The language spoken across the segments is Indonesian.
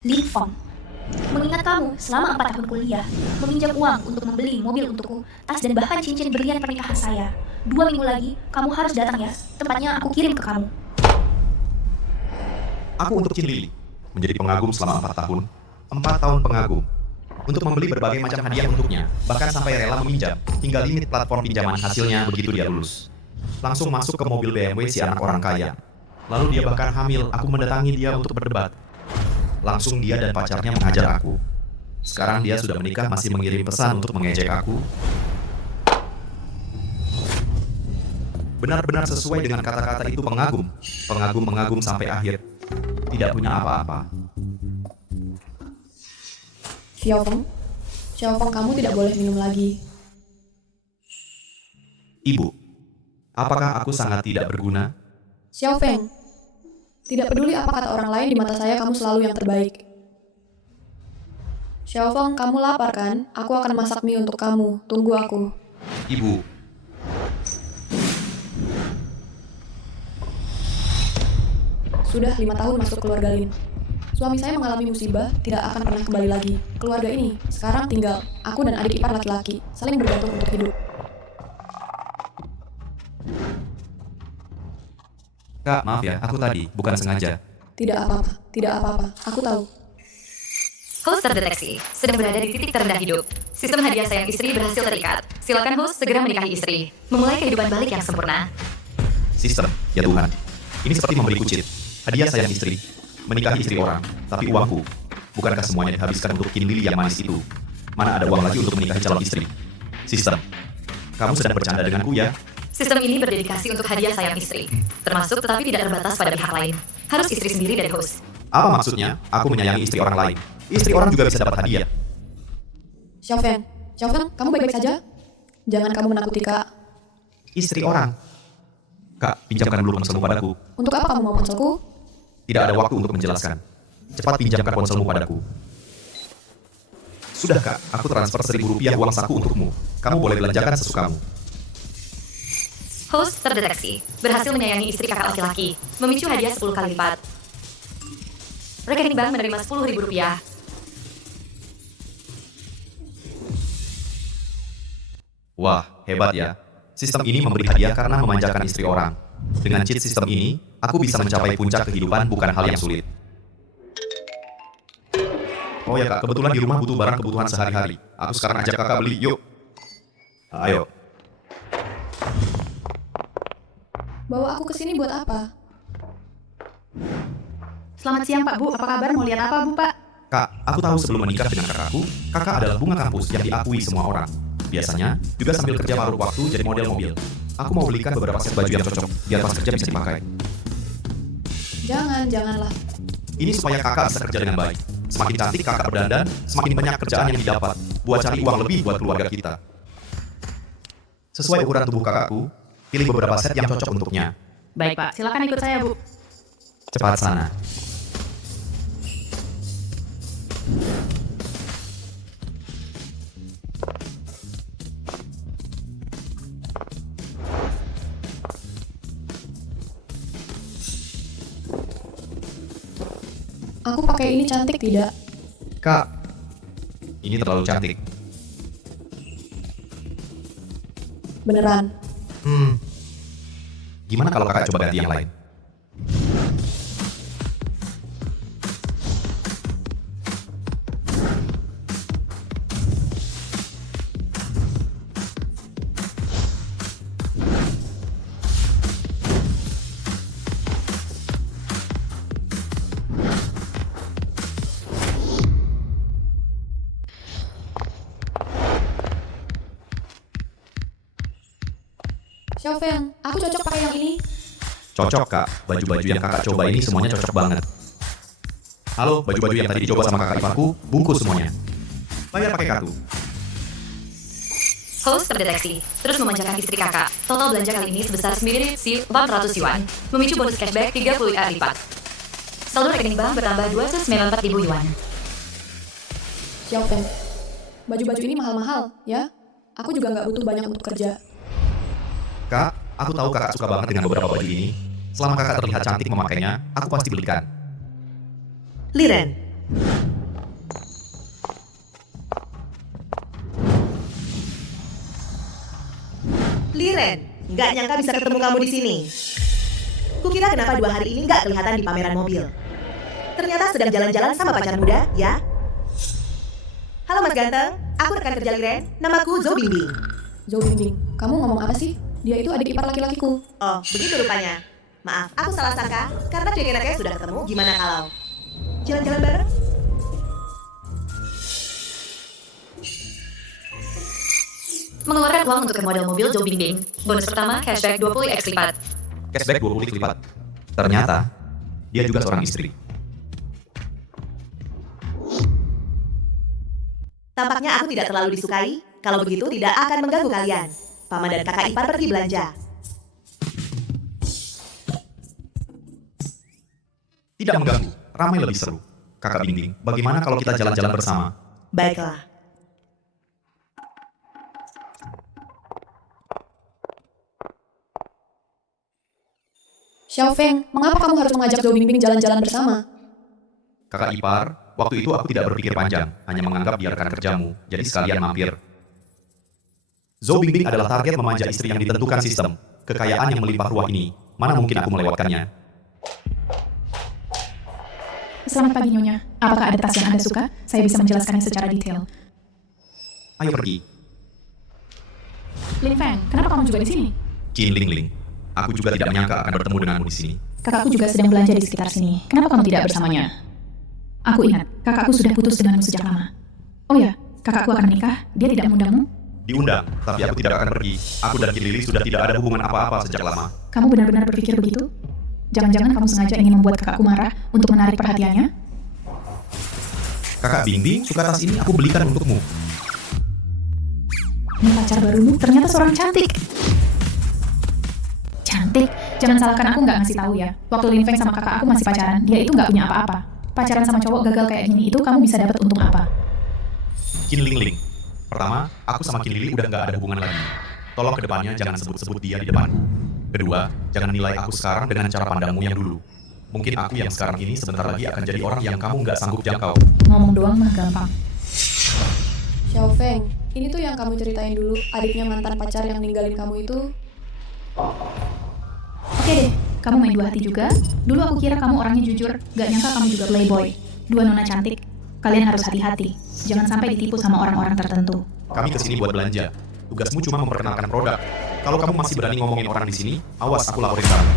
Lin Fong, mengingat kamu selama 4 tahun kuliah meminjam uang untuk membeli mobil untukku, tas dan bahkan cincin berlian pernikahan saya. 2 minggu lagi kamu harus datang ya, tempatnya aku kirim ke kamu. Aku untuk Chin Lily, menjadi pengagum selama 4 tahun. 4 tahun pengagum. Untuk membeli berbagai macam hadiah untuknya, bahkan sampai rela meminjam, hingga limit platform pinjaman hasilnya begitu dia lulus. Langsung masuk ke mobil BMW si anak orang kaya. Lalu dia bahkan hamil, aku mendatangi dia untuk berdebat. Langsung dia dan pacarnya menghajar aku. Sekarang dia sudah menikah masih mengirim pesan untuk mengejek aku. Benar-benar sesuai dengan kata-kata itu pengagum. Pengagum-mengagum sampai akhir. Tidak punya apa-apa. Xiaofeng, kamu tidak boleh minum lagi. Ibu, apakah aku sangat tidak berguna? Xiaofeng, tidak peduli apa kata orang lain, di mata saya kamu selalu yang terbaik. Xiaofeng, kamu lapar kan? Aku akan masak mie untuk kamu. Tunggu aku. Ibu, Sudah 5 tahun masuk keluarga Lin. Suami saya mengalami musibah, tidak akan pernah kembali lagi. Keluarga ini sekarang tinggal aku dan adik ipar laki-laki, saling bergantung untuk hidup. Kak, maaf ya, aku tadi bukan sengaja. Tidak apa-apa. Aku tahu. Host terdeteksi, sedang berada di titik terendah hidup. Sistem hadiah sayang istri berhasil terikat. Silakan host segera menikahi istri. Memulai kehidupan balik yang sempurna. Sistem, ya Tuhan. Ini seperti memberi kucit. Hadiah sayang istri. Menikahi istri orang, tapi uangku. Bukankah semuanya dihabiskan untuk Chin Lily yang manis itu? Mana ada uang lagi untuk menikahi calon istri? Sistem, kamu sedang bercanda denganku ya? Sistem ini berdedikasi untuk hadiah sayang istri. Termasuk tetapi tidak terbatas pada pihak lain. Harus istri sendiri dari host. Apa maksudnya? Aku menyayangi istri orang lain. Istri orang juga bisa dapat hadiah. Xiaofeng, kamu baik-baik saja? Jangan kamu menakuti Kak. Istri orang? Kak, pinjamkan dulu ponselmu padaku. Untuk apa kamu mau ponselku? Tidak ada waktu untuk menjelaskan. Cepat pinjamkan ponselmu padaku. Sudah Kak, aku transfer Rp1.000 uang saku untukmu. Kamu boleh belanjakan sesukamu. Host terdeteksi, berhasil menyayangi istri kakak laki-laki. Memicu hadiah 10 kali lipat. Rekening bank menerima Rp10.000. Wah, hebat ya. Sistem ini memberi hadiah karena memanjakan istri orang. Dengan cheat sistem ini, aku bisa mencapai puncak kehidupan bukan hal yang sulit. Oh ya Kak, kebetulan di rumah butuh barang kebutuhan sehari-hari. Aku sekarang ajak Kakak beli, yuk. Ayo. Bawa aku ke sini buat apa? Selamat siang Pak Bu, apa kabar? Mau lihat apa Bu Pak? Kak, aku tahu sebelum menikah dengan kakakku, kakak adalah bunga kampus yang diakui semua orang. Biasanya, juga sambil kerja paruh waktu jadi model mobil. Aku mau belikan beberapa set baju yang cocok, biar pas kerja bisa dipakai. Janganlah. Ini supaya kakak bisa kerja dengan baik. Semakin cantik kakak berdandan, semakin banyak kerjaan yang didapat, buat cari uang lebih buat keluarga kita. Sesuai ukuran tubuh kakakku, pilih beberapa set yang cocok untuknya. Baik Pak, silakan ikut saya Bu. Cepat sana. Aku pakai ini cantik tidak? Kak, ini terlalu cantik. Beneran. Gimana kalau kakak coba ganti yang lain? Xiaofeng, aku cocok pakai yang ini. Cocok kak, baju-baju yang kakak coba ini semuanya cocok banget. Halo, baju-baju yang tadi dicoba sama kakak iparku, bungkus semuanya. Bayar pakai kartu. Host terdeteksi, terus memanjakan istri kakak. Total belanja kali ini sebesar Rp400, memicu bonus cashback 30 kali lipat. Saldo rekening bank bertambah Rp294.000. Xiaofeng, baju-baju ini mahal-mahal, ya? Aku juga nggak butuh banyak untuk kerja. Kak, aku tahu kakak suka banget dengan beberapa baju ini. Selama kakak terlihat cantik memakainya, aku pasti belikan. Liren, Ren, nggak nyangka bisa ketemu kamu di sini. Kukira kenapa 2 hari ini nggak kelihatan di pameran mobil. Ternyata sedang jalan-jalan sama pacar muda, ya? Halo Mas Ganteng, aku rekan kerja Liren, namaku Zhou Bingbing. Zhou Bingbing, kamu ngomong apa sih? Dia itu adik ipar laki-lakiku. Oh, begitu rupanya. Maaf, aku salah sangka, karena kira-kira sudah ketemu, gimana kalau jalan-jalan bareng? Mengeluarkan uang untuk remodel mobil Zhou Bingbing. Bonus pertama, cashback 20x lipat. Cashback 20 kali lipat. Ternyata, dia juga seorang istri. Tampaknya aku tidak terlalu disukai, kalau begitu tidak akan mengganggu kalian. Paman dan kakak ipar pergi belanja. Tidak mengganggu, ramai lebih seru. Kakak Bingbing, bagaimana kalau kita jalan-jalan bersama? Baiklah. Xiao Feng, mengapa kamu harus mengajak Zhou Bingbing jalan-jalan bersama? Kakak ipar, waktu itu aku tidak berpikir panjang, hanya menganggap dia rekan kerjamu, jadi sekalian mampir. Zhou Bingbing adalah target memanja istri yang ditentukan sistem. Kekayaan yang melimpah ruah ini, mana mungkin aku melewatkannya? Selamat pagi, Nyonya. Apakah ada tas yang Anda suka? Saya bisa menjelaskannya secara detail. Ayo pergi. Lin Feng, kenapa kamu juga di sini? Qin Ling Ling, aku juga tidak menyangka akan bertemu denganmu di sini. Kakakku juga sedang belanja di sekitar sini. Kenapa kamu tidak bersamanya? Aku ingat, kakakku sudah putus denganmu sejak lama. Oh ya, kakakku akan menikah. Dia tidak mengundangmu? Diundang, tapi aku tidak akan pergi. Aku dan Qin Lili sudah tidak ada hubungan apa-apa sejak lama. Kamu benar-benar berpikir begitu? Jangan-jangan kamu sengaja ingin membuat kakakku marah untuk menarik perhatiannya? Kakak Bingbing, suka tas ini aku belikan untukmu. Ini pacar barumu ternyata seorang cantik. Cantik? Jangan salahkan aku nggak ngasih tahu ya. Waktu Lin Feng sama kakak aku masih pacaran, dia itu nggak punya apa-apa. Pacaran sama cowok gagal kayak gini itu kamu bisa dapat untung apa? Qin Ling Ling, pertama, aku sama Qin Lili udah nggak ada hubungan lagi. Tolong kedepannya jangan sebut-sebut dia di depanku. Kedua, jangan nilai aku sekarang dengan cara pandangmu yang dulu. Mungkin aku yang sekarang ini sebentar lagi akan jadi orang yang kamu nggak sanggup jangkau. Ngomong doang mah gampang. Xiao Feng, ini tuh yang kamu ceritain dulu, adiknya mantan pacar yang ninggalin kamu itu. Oke deh, kamu main dua hati juga. Dulu aku kira kamu orangnya jujur, gak nyangka kamu juga playboy. Dua nona cantik, kalian harus hati-hati. Jangan sampai ditipu sama orang-orang tertentu. Kami kesini buat belanja. Tugasmu cuma memperkenalkan produk. Kalau kamu masih berani ngomongin orang di sini, awas aku laporin kamu.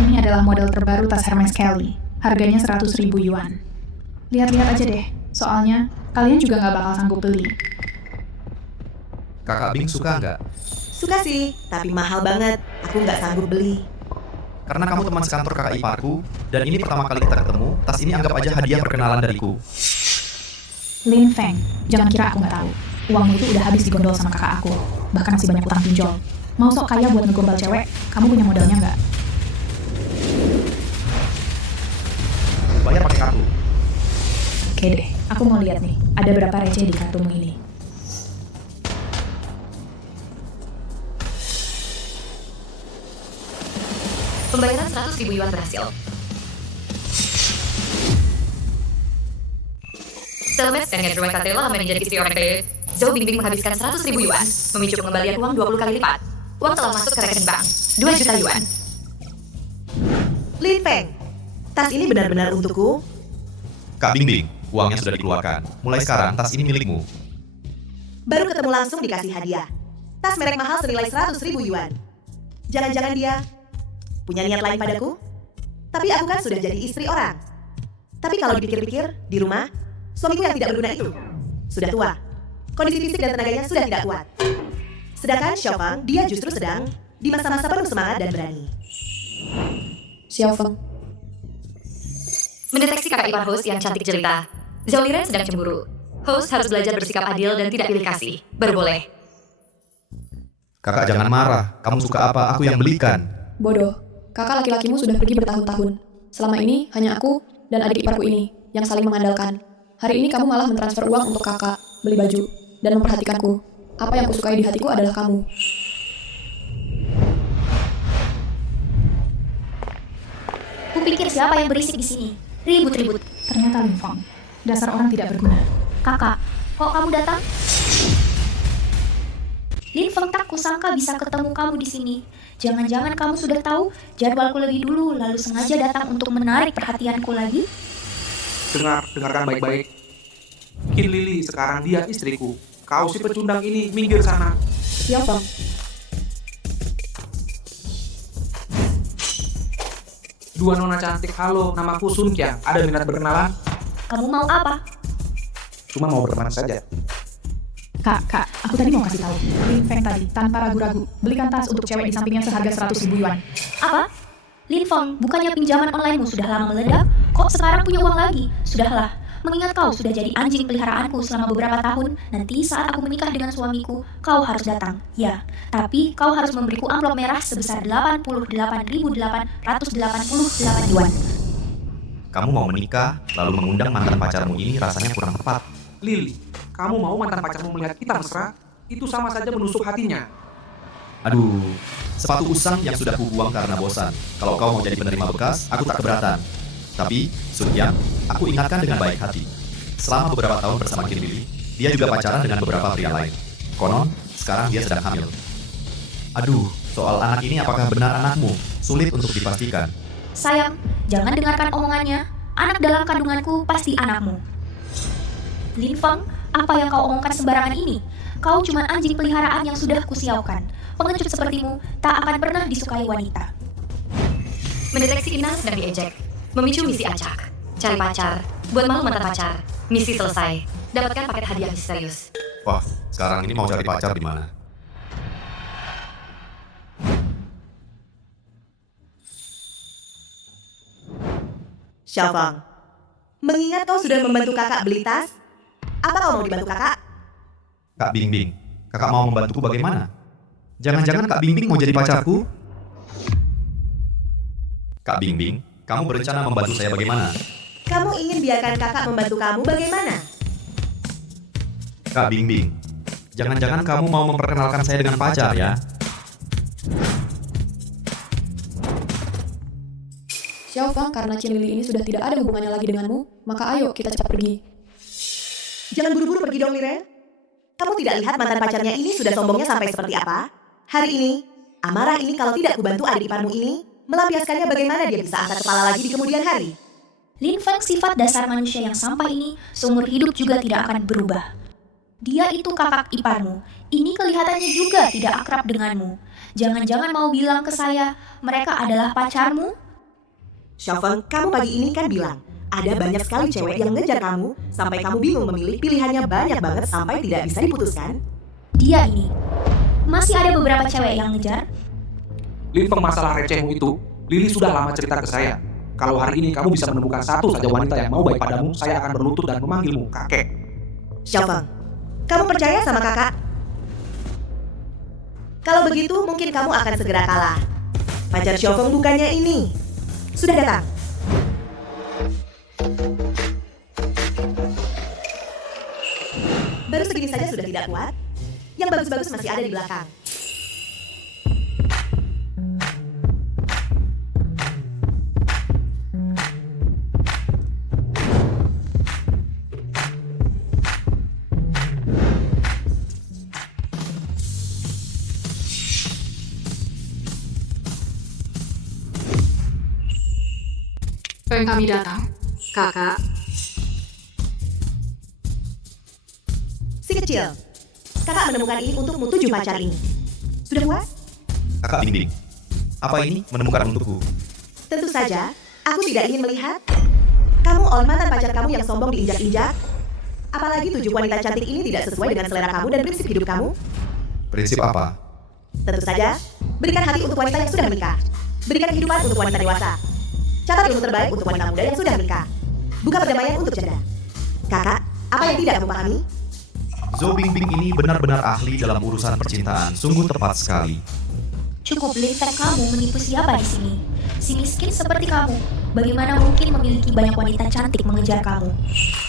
Ini adalah model terbaru tas Hermes Kelly. Harganya 100.000 yuan. Lihat-lihat aja deh, soalnya kalian juga gak bakal sanggup beli. Kakak Bing suka nggak? Suka sih, tapi mahal banget. Aku nggak sanggup beli. Karena kamu teman sekantor kakak iparku, dan ini pertama kali kita ketemu, tas ini anggap aja hadiah perkenalan dariku. Lin Feng, jangan kira aku nggak tahu. Uangmu itu udah habis digondol sama kakak aku. Bahkan masih banyak utang pinjol. Mau sok kaya buat ngegombal cewek, kamu punya modalnya nggak? Bayar pakai kartu. Oke deh, aku mau lihat nih, ada berapa receh di kartumu ini. Pembayaran 100.000 yuan berhasil. Selamat dan Edward Katela menjadi istri orang kaya. Zhou Bingbing menghabiskan 100.000 yuan, memicu pengembalian uang 20 kali lipat. Uang telah masuk ke rekening bank, 2 juta yuan. Lin Feng, tas ini benar-benar untukku. Kak Bingbing, uangnya sudah dikeluarkan. Mulai sekarang, tas ini milikmu. Baru ketemu langsung dikasih hadiah. Tas merek mahal senilai 100.000 yuan. Jangan-jangan dia punya niat lain padaku? Tapi aku kan sudah jadi istri orang. Tapi kalau dipikir-pikir, di rumah, suamiku yang tidak berguna itu sudah tua. Kondisi fisik dan tenaganya sudah tidak kuat. Sedangkan Xiao Feng, dia justru sedang di masa-masa penuh semangat dan berani. Xiao Feng, Mendeteksi kakak ipar host yang cantik jelita. Zhou Liren sedang cemburu. Host harus belajar bersikap adil dan tidak pilih kasih. Baru boleh. Kakak jangan marah, kamu suka apa, aku yang belikan. bodoh. Kakak laki-lakimu sudah pergi bertahun-tahun. Selama ini hanya aku dan adik iparku ini yang saling mengandalkan. Hari ini kamu malah mentransfer uang untuk kakak, beli baju, dan memperhatikanku. Apa yang kusukai di hatiku adalah kamu. Kupikir siapa yang berisik di sini? Ribut-ribut. Ternyata Lin Feng, dasar orang tidak berguna. Kakak, kok kamu datang? Lin Feng, tak kusangka bisa ketemu kamu di sini. Jangan-jangan kamu sudah tahu jadwalku lebih dulu, lalu sengaja datang untuk menarik perhatianku lagi? Dengarkan baik-baik. Qin Lili, sekarang dia istriku. Kau si pecundang ini, minggir sana. Xiao Feng, Dua nona cantik, halo, namaku Sun Qiang. Ada minat berkenalan? Kamu mau apa? Cuma mau berteman saja. Kak, aku tadi mau kasih tahu. Lin Feng tadi, tanpa ragu-ragu, belikan tas untuk cewek di sampingnya seharga 100.000 yuan. Apa? Lin Feng, bukannya pinjaman onlinemu sudah lama meledak? Kok sekarang punya uang lagi? Sudahlah, mengingat kau sudah jadi anjing peliharaanku selama beberapa tahun, nanti saat aku menikah dengan suamiku, kau harus datang. Ya, tapi kau harus memberiku amplop merah sebesar 88.888 yuan. Kamu mau menikah, lalu mengundang mantan pacarmu ini rasanya kurang tepat. Lili, kamu mau mantan pacarmu melihat kita mesra? Itu sama saja menusuk hatinya. Aduh, sepatu usang yang sudah kubuang karena bosan. Kalau kau mau jadi penerima bekas, aku tak keberatan. Tapi, Sun Qiang, aku ingatkan dengan baik hati. Selama beberapa tahun bersama Qin Lili, dia juga pacaran dengan beberapa pria lain. Konon, sekarang dia sedang hamil. Aduh, soal anak ini apakah benar anakmu? Sulit untuk dipastikan. Sayang, jangan dengarkan omongannya. Anak dalam kandunganku pasti anakmu. Lin Feng, apa yang kau omongkan sembarangan ini? Kau cuma anjing peliharaan yang sudah kusiaukan. Pengecut sepertimu tak akan pernah disukai wanita. Mendeteksi inang sedang diejek. Memicu misi acak. Cari pacar. Buat malu mantan pacar. Misi selesai. Dapatkan paket hadiah misterius. Wah, sekarang ini mau cari pacar di mana? Xiao Feng, mengingat kau sudah membantu kakak beli tas, apa kau mau dibantu kakak? Kak Bingbing, kakak mau membantuku bagaimana? Jangan-jangan Kak Bingbing mau jadi pacarku? Kak Bingbing, kamu berencana membantu saya bagaimana? Kamu ingin biarkan kakak membantu kamu bagaimana? Kak Bingbing, jangan-jangan kamu mau memperkenalkan saya dengan pacar ya? Xiao Feng, karena Qin Lili ini sudah tidak ada hubungannya lagi denganmu, maka ayo kita cepat pergi. Jangan buru-buru pergi dong, Liren. Kamu tidak lihat mantan pacarnya ini sudah sombongnya sampai seperti apa? Hari ini, amarah ini kalau tidak kubantu adik iparmu ini, melampiaskannya bagaimana dia bisa angkat kepala lagi di kemudian hari. Lin Feng, sifat dasar manusia yang sampah ini seumur hidup juga tidak akan berubah. Dia itu kakak iparmu. Ini kelihatannya juga tidak akrab denganmu. Jangan-jangan mau bilang ke saya, mereka adalah pacarmu? Xiao Feng, kamu pagi ini kan bilang, ada banyak sekali cewek yang ngejar kamu, sampai kamu bingung memilih, pilihannya banyak banget sampai tidak bisa diputuskan. Dia ini. Masih ada beberapa cewek yang ngejar? Lin Feng, masalah recehmu itu, Lili sudah lama cerita ke saya. Kalau hari ini kamu bisa menemukan satu saja wanita yang mau baik padamu, saya akan berlutut dan memanggilmu kakek. Xiao Feng, kamu percaya sama kakak? Kalau begitu, mungkin kamu akan segera kalah. Pacar Xiao Feng bukannya ini. Sudah datang. Baru segini saja sudah tidak kuat. Yang bagus-bagus masih ada di belakang. Pengen kami datang? Kakak. Si kecil, kakak menemukan ini untukmu 7 pacar ini. Sudah puas? Kakak Bingbing, apa ini menemukan untukku? Tentu saja, aku tidak ingin melihat kamu oleh mantan pacar kamu yang sombong diinjak-injak. Apalagi 7 wanita cantik ini tidak sesuai dengan selera kamu dan prinsip hidup kamu. Prinsip apa? Tentu saja, berikan hati untuk wanita yang sudah menikah. Berikan kehidupan untuk wanita dewasa. Catat ilmu terbaik untuk wanita muda yang sudah menikah. Buka perdamaian untuk janda. Kakak, apa yang tidak kamu pahami? Zhou Bingbing ini benar-benar ahli dalam urusan percintaan, sungguh tepat sekali. Cukup, Lin Feng, kamu menipu siapa di sini? Si miskin seperti kamu, bagaimana mungkin memiliki banyak wanita cantik mengejar kamu?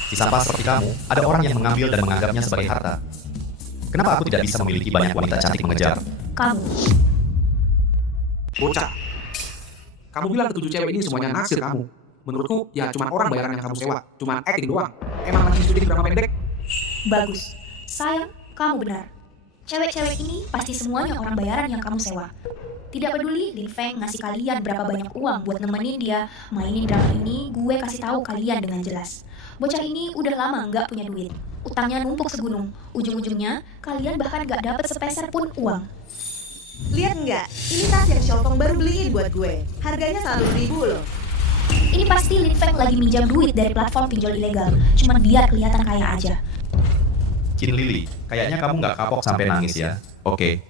Di sampah seperti kamu, ada orang yang mengambil dan menganggapnya sebagai harta. Kenapa aku tidak bisa memiliki banyak wanita cantik mengejar? Kamu. Bocah. Kamu bilang ke 7 cewek ini semuanya naksir kamu. Menurutku, ya cuma orang bayaran yang kamu sewa. Cuma acting doang. Emang lagi syuting drama pendek? Bagus. Sayang, kamu benar. Cewek-cewek ini pasti semuanya orang bayaran yang kamu sewa. Tidak peduli Lin Feng ngasih kalian berapa banyak uang buat nemenin dia mainin drama ini, gue kasih tahu kalian dengan jelas. Bocah ini udah lama nggak punya duit. Utangnya numpuk segunung. Ujung-ujungnya kalian bahkan nggak dapet sepeser pun uang. Lihat nggak? Ini tas yang Xiaofeng baru beliin buat gue. Harganya 100.000 loh. Ini pasti Lin Feng lagi minjam duit dari platform pinjol ilegal, cuma biar kelihatan kaya aja. Chin Lily, kayaknya kamu nggak kapok sampai nangis ya. Oke.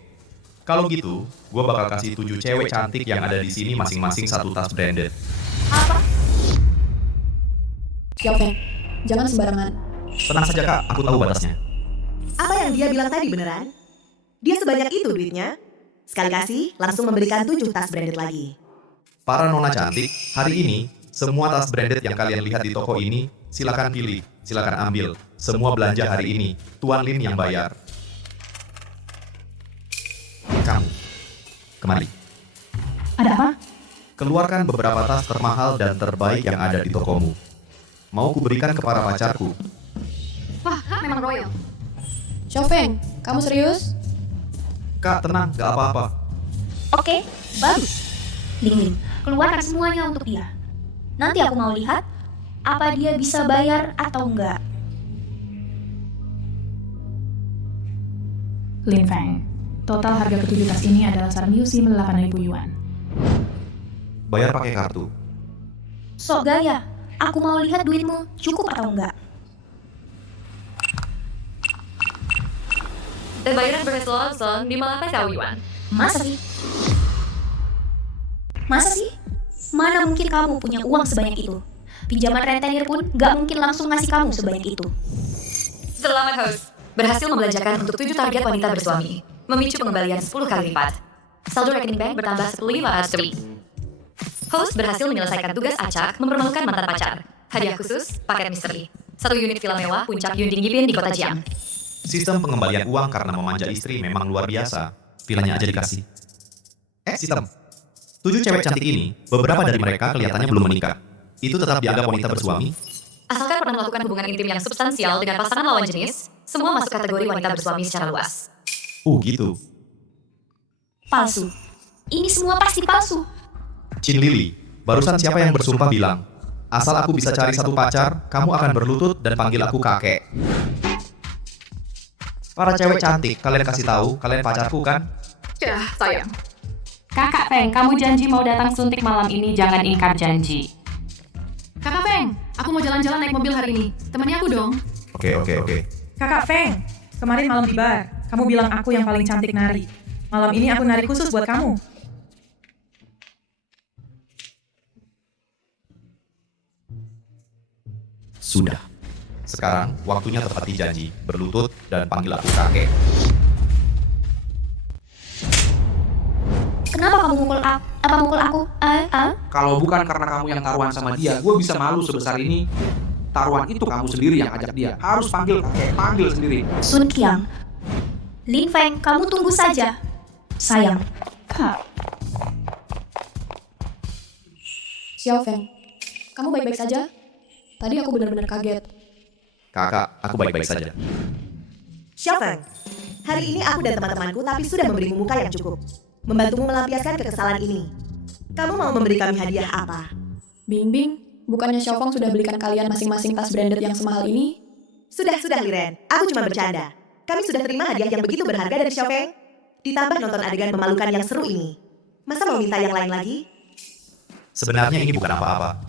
Kalau gitu, gue bakal kasih 7 cewek cantik yang ada di sini masing-masing satu tas branded. Apa? Xiaofeng, jangan sembarangan. Tenang saja kak, aku tahu batasnya. Apa yang dia bilang tadi beneran? Dia sebanyak itu duitnya. Sekali kasih, langsung memberikan 7 tas branded lagi. Para nona cantik, hari ini, semua tas branded yang kalian lihat di toko ini, silakan pilih, silakan ambil. Semua belanja hari ini, Tuan Lin yang bayar. Kamu, kemari. Ada apa? Keluarkan beberapa tas termahal dan terbaik yang ada di tokomu. Mau kuberikan ke para pacarku. Wah, memang royal. Xiaofeng, kamu serius? Kak, tenang, gak apa-apa. Oke, bagus. Ling, keluarkan semuanya untuk dia. Nanti aku mau lihat apa dia bisa bayar atau enggak. Lin Feng, total harga ketujuh tas ini adalah Sarmiusim 8.000 yuan. Bayar pakai kartu. Sok gaya, aku mau lihat duitmu cukup atau enggak. Dan bayaran berhasil langsung di 8.000 yuan. Masa sih? Masa sih? Mana mungkin kamu punya uang sebanyak itu? Pinjaman rentenir pun gak mungkin langsung ngasih kamu sebanyak itu. Selamat host. Berhasil membelanjakan untuk 7 target wanita bersuami, memicu pengembalian 10 kali lipat. Saldo rekening bank bertambah 10.500 lebih. Host berhasil menyelesaikan tugas acak mempermalukan mantan pacar. Hadiah khusus, paket misteri. 1 unit villa mewah puncak Yunding Yipin di kota Jiang. Sistem pengembalian uang karena memanja istri memang luar biasa. Vilanya aja dikasih. Sistem. 7 cewek cantik ini, beberapa dari mereka kelihatannya belum menikah. Itu tetap dianggap wanita bersuami? Asalkan pernah melakukan hubungan intim yang substansial dengan pasangan lawan jenis, semua masuk kategori wanita bersuami secara luas. Gitu. Palsu. Ini semua pasti palsu. Chin Lily, barusan siapa yang bersumpah bilang, asal aku bisa cari satu pacar, kamu akan berlutut dan panggil aku kakek. Para cewek cantik, kalian kasih tahu, kalian pacarku kan? Ya, sayang. Kakak Feng, kamu janji mau datang suntik malam ini, jangan ingkar janji. Kakak Feng, aku mau jalan-jalan naik mobil hari ini. Temani aku dong. Oke. Kakak Feng, kemarin malam di bar, kamu bilang aku yang paling cantik nari. Malam ini aku nari khusus buat kamu. Sudah. Sekarang, waktunya tepati janji, berlutut dan panggil aku kakek. Kenapa kamu mukul aku? Apa mukul aku? Kalau bukan karena kamu yang taruhan sama dia, gue bisa malu sebesar ini. Taruhan itu kamu sendiri yang ajak dia. Harus panggil kakek, panggil sendiri. Sun Qiang. Lin Feng, kamu tunggu saja. Sayang. Kak, Xiaofeng, kamu baik-baik saja? Tadi aku benar-benar kaget. Kakak, aku baik-baik saja. Xiaofeng, hari ini aku dan teman-temanku tapi sudah memberimu muka yang cukup. Membantumu melampiaskan kekesalan ini. Kamu mau memberi kami hadiah apa? Bing, bukannya Xiaofeng sudah belikan kalian masing-masing tas branded yang semahal ini? Sudah, Liren. Aku cuma bercanda. Kami sudah terima hadiah yang begitu berharga dari Xiaofeng. Ditambah nonton adegan memalukan yang seru ini. Masa mau minta yang lain lagi? Sebenarnya ini bukan apa-apa.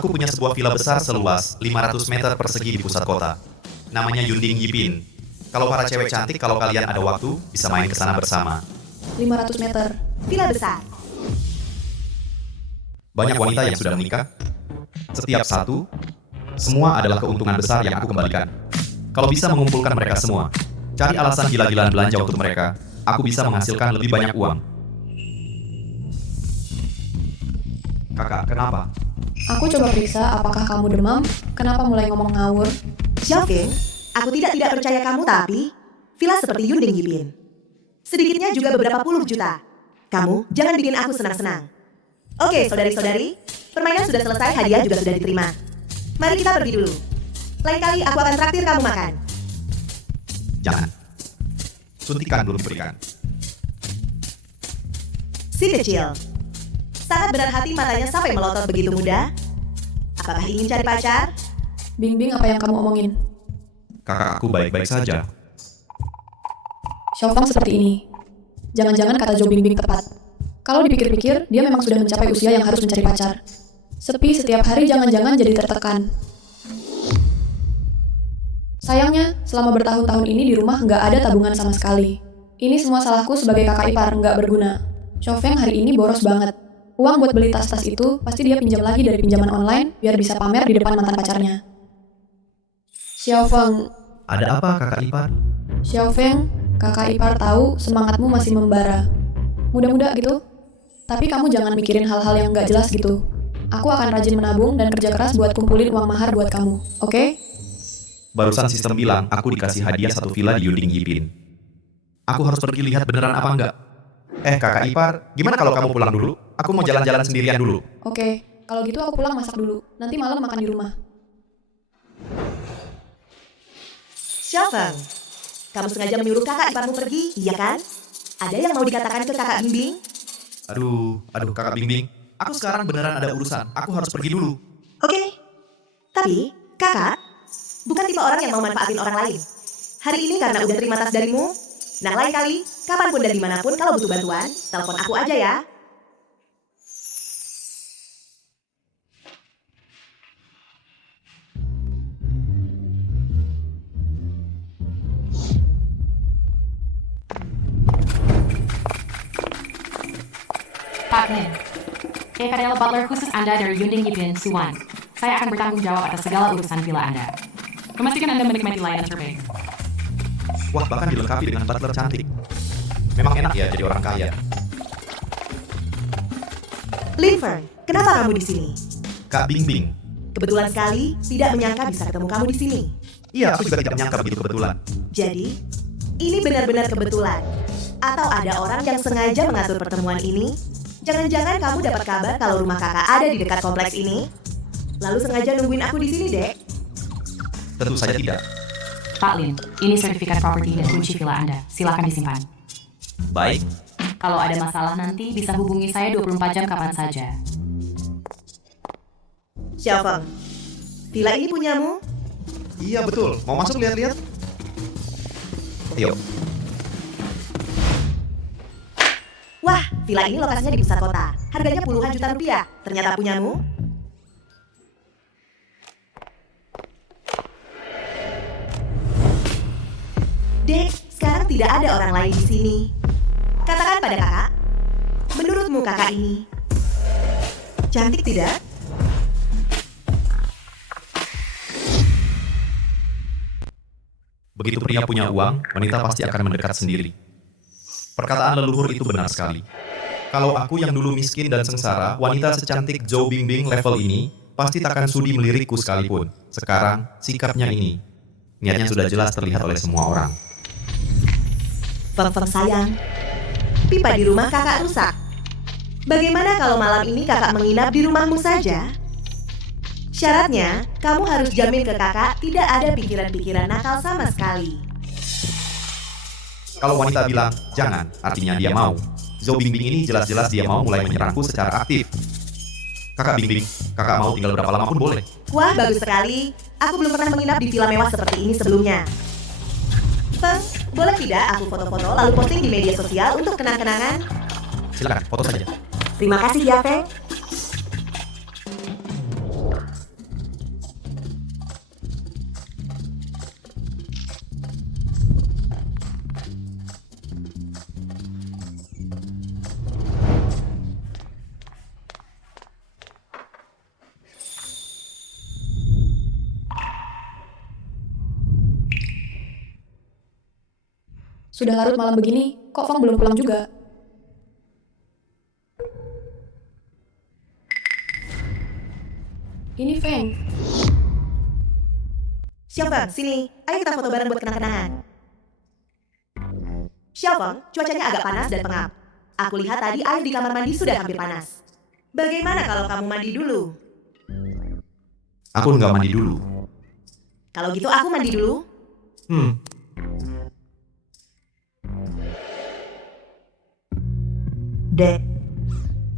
Aku punya sebuah villa besar seluas 500 meter persegi di pusat kota. Namanya Yunding Yipin. Kalau para cewek cantik, kalau kalian ada waktu, bisa main ke sana bersama. 500 meter. Villa besar. Banyak wanita yang sudah menikah. Setiap satu, semua adalah keuntungan besar yang aku kembalikan. Kalau bisa mengumpulkan mereka semua, cari alasan gila-gilaan belanja untuk mereka, aku bisa menghasilkan lebih banyak uang. Kakak, kenapa? Aku coba periksa apakah kamu demam, kenapa mulai ngomong ngawur. Xiaofeng, aku tidak percaya kamu tapi villa seperti Yunding Yipin. Sedikitnya juga beberapa puluh juta. Kamu jangan bikin aku senang-senang. Oke, saudari-saudari, permainan sudah selesai, hadiah juga sudah diterima. Mari kita pergi dulu. Lain kali aku akan traktir kamu makan. Jangan. suntikan belum diberikan. Si kecil. Sangat berat hati matanya sampai melotot begitu muda. Apakah ingin cari pacar? Bingbing, apa yang kamu omongin? Kakak aku baik-baik saja. Xiaofang seperti ini. Jangan-jangan kata Zhou Bingbing tepat. Kalau dipikir-pikir, dia memang sudah mencapai usia yang harus mencari pacar. Sepi setiap hari jangan-jangan jadi tertekan. Sayangnya, selama bertahun-tahun ini di rumah nggak ada tabungan sama sekali. Ini semua salahku sebagai kakak ipar, nggak berguna. Xiaofeng hari ini boros banget. Uang buat beli tas-tas itu pasti dia pinjam lagi dari pinjaman online biar bisa pamer di depan mantan pacarnya. Xiaofeng, Ada apa kakak ipar? Xiaofeng, kakak ipar tahu semangatmu masih membara. Muda-muda gitu. Tapi kamu jangan mikirin hal-hal yang nggak jelas gitu. Aku akan rajin menabung dan kerja keras buat kumpulin uang mahar buat kamu, oke? Barusan sistem bilang aku dikasih hadiah 1 villa di Yuding Yipin. Aku harus pergi lihat beneran apa enggak. Kakak ipar, gimana kalau kamu pulang dulu? Aku mau jalan-jalan sendirian dulu. Oke, kalau gitu aku pulang masak dulu. Nanti malam makan di rumah. Xiaofeng, kamu sengaja menyuruh kakak iparmu pergi, iya kan? Ada yang mau dikatakan ke kakak Bingbing? Aduh, kakak Bingbing. Aku sekarang beneran ada urusan. Aku harus pergi dulu. Oke. Tapi, kakak, bukan tipe orang yang mau manfaatin orang lain. Hari ini karena udah terima tas darimu, nah lain kali, kapanpun dan dimanapun kalau butuh bantuan, telepon aku aja ya. Pak Lin, saya adalah butler khusus Anda dari Yunding Yipin, Suwan. Saya akan bertanggung jawab atas segala urusan villa Anda. Memastikan Anda menikmati layanan terbaik. Wah, bahkan dilengkapi dengan butler cantik. Memang enak ya jadi orang kaya. Lin Feng, kenapa kamu di sini? Kak Bingbing. Kebetulan sekali, tidak menyangka bisa ketemu kamu di sini. Iya, aku juga tidak menyangka begitu kebetulan. Jadi, ini benar-benar kebetulan. Atau ada orang yang sengaja mengatur pertemuan ini? Jangan-jangan kamu dapat kabar kalau rumah kakak ada di dekat kompleks ini? Lalu sengaja nungguin aku di sini, Dek? Tentu saja tidak. Pak Lin, ini sertifikat properti dan kunci villa Anda. Silakan disimpan. Baik. Kalau ada masalah nanti bisa hubungi saya 24 jam kapan saja. Xiaofeng, villa ini punyamu? Iya betul. Mau masuk lihat-lihat? Ayo. Wah, villa ini lokasinya di pusat kota. Harganya puluhan juta rupiah. Ternyata punyamu? Dek, sekarang tidak ada orang lain di sini. Katakan pada kakak, menurutmu kakak ini cantik tidak? Begitu pria punya uang, wanita pasti akan mendekat sendiri. Perkataan leluhur itu benar sekali. Kalau aku yang dulu miskin dan sengsara, wanita secantik Zhou Bingbing level ini pasti takkan sudi melirikku sekalipun. Sekarang, sikapnya ini. Niatnya sudah jelas terlihat oleh semua orang. Feng sayang, pipa di rumah kakak rusak. Bagaimana kalau malam ini kakak menginap di rumahmu saja? Syaratnya, kamu harus jamin ke kakak tidak ada pikiran-pikiran nakal sama sekali. Kalau wanita bilang, jangan, artinya dia mau. Zhou Bingbing ini jelas-jelas dia mau mulai menyerangku secara aktif. Kakak Bingbing, kakak mau tinggal berapa lama pun boleh. Wah, bagus sekali. Aku belum pernah menginap di villa mewah seperti ini sebelumnya. Feng, boleh tidak aku foto-foto lalu posting di media sosial untuk kenang-kenangan? Silakan, foto saja. Terima kasih ya, Feng. Sudah larut malam begini, kok Feng belum pulang juga? Ini Feng. Xiaofeng, sini. Ayo kita foto bareng buat kenang-kenangan. Xiaofeng, cuacanya agak panas dan pengap. Aku lihat tadi air di kamar mandi sudah hampir panas. Bagaimana kalau kamu mandi dulu? Aku nggak mandi dulu. Kalau gitu aku mandi dulu. Dek,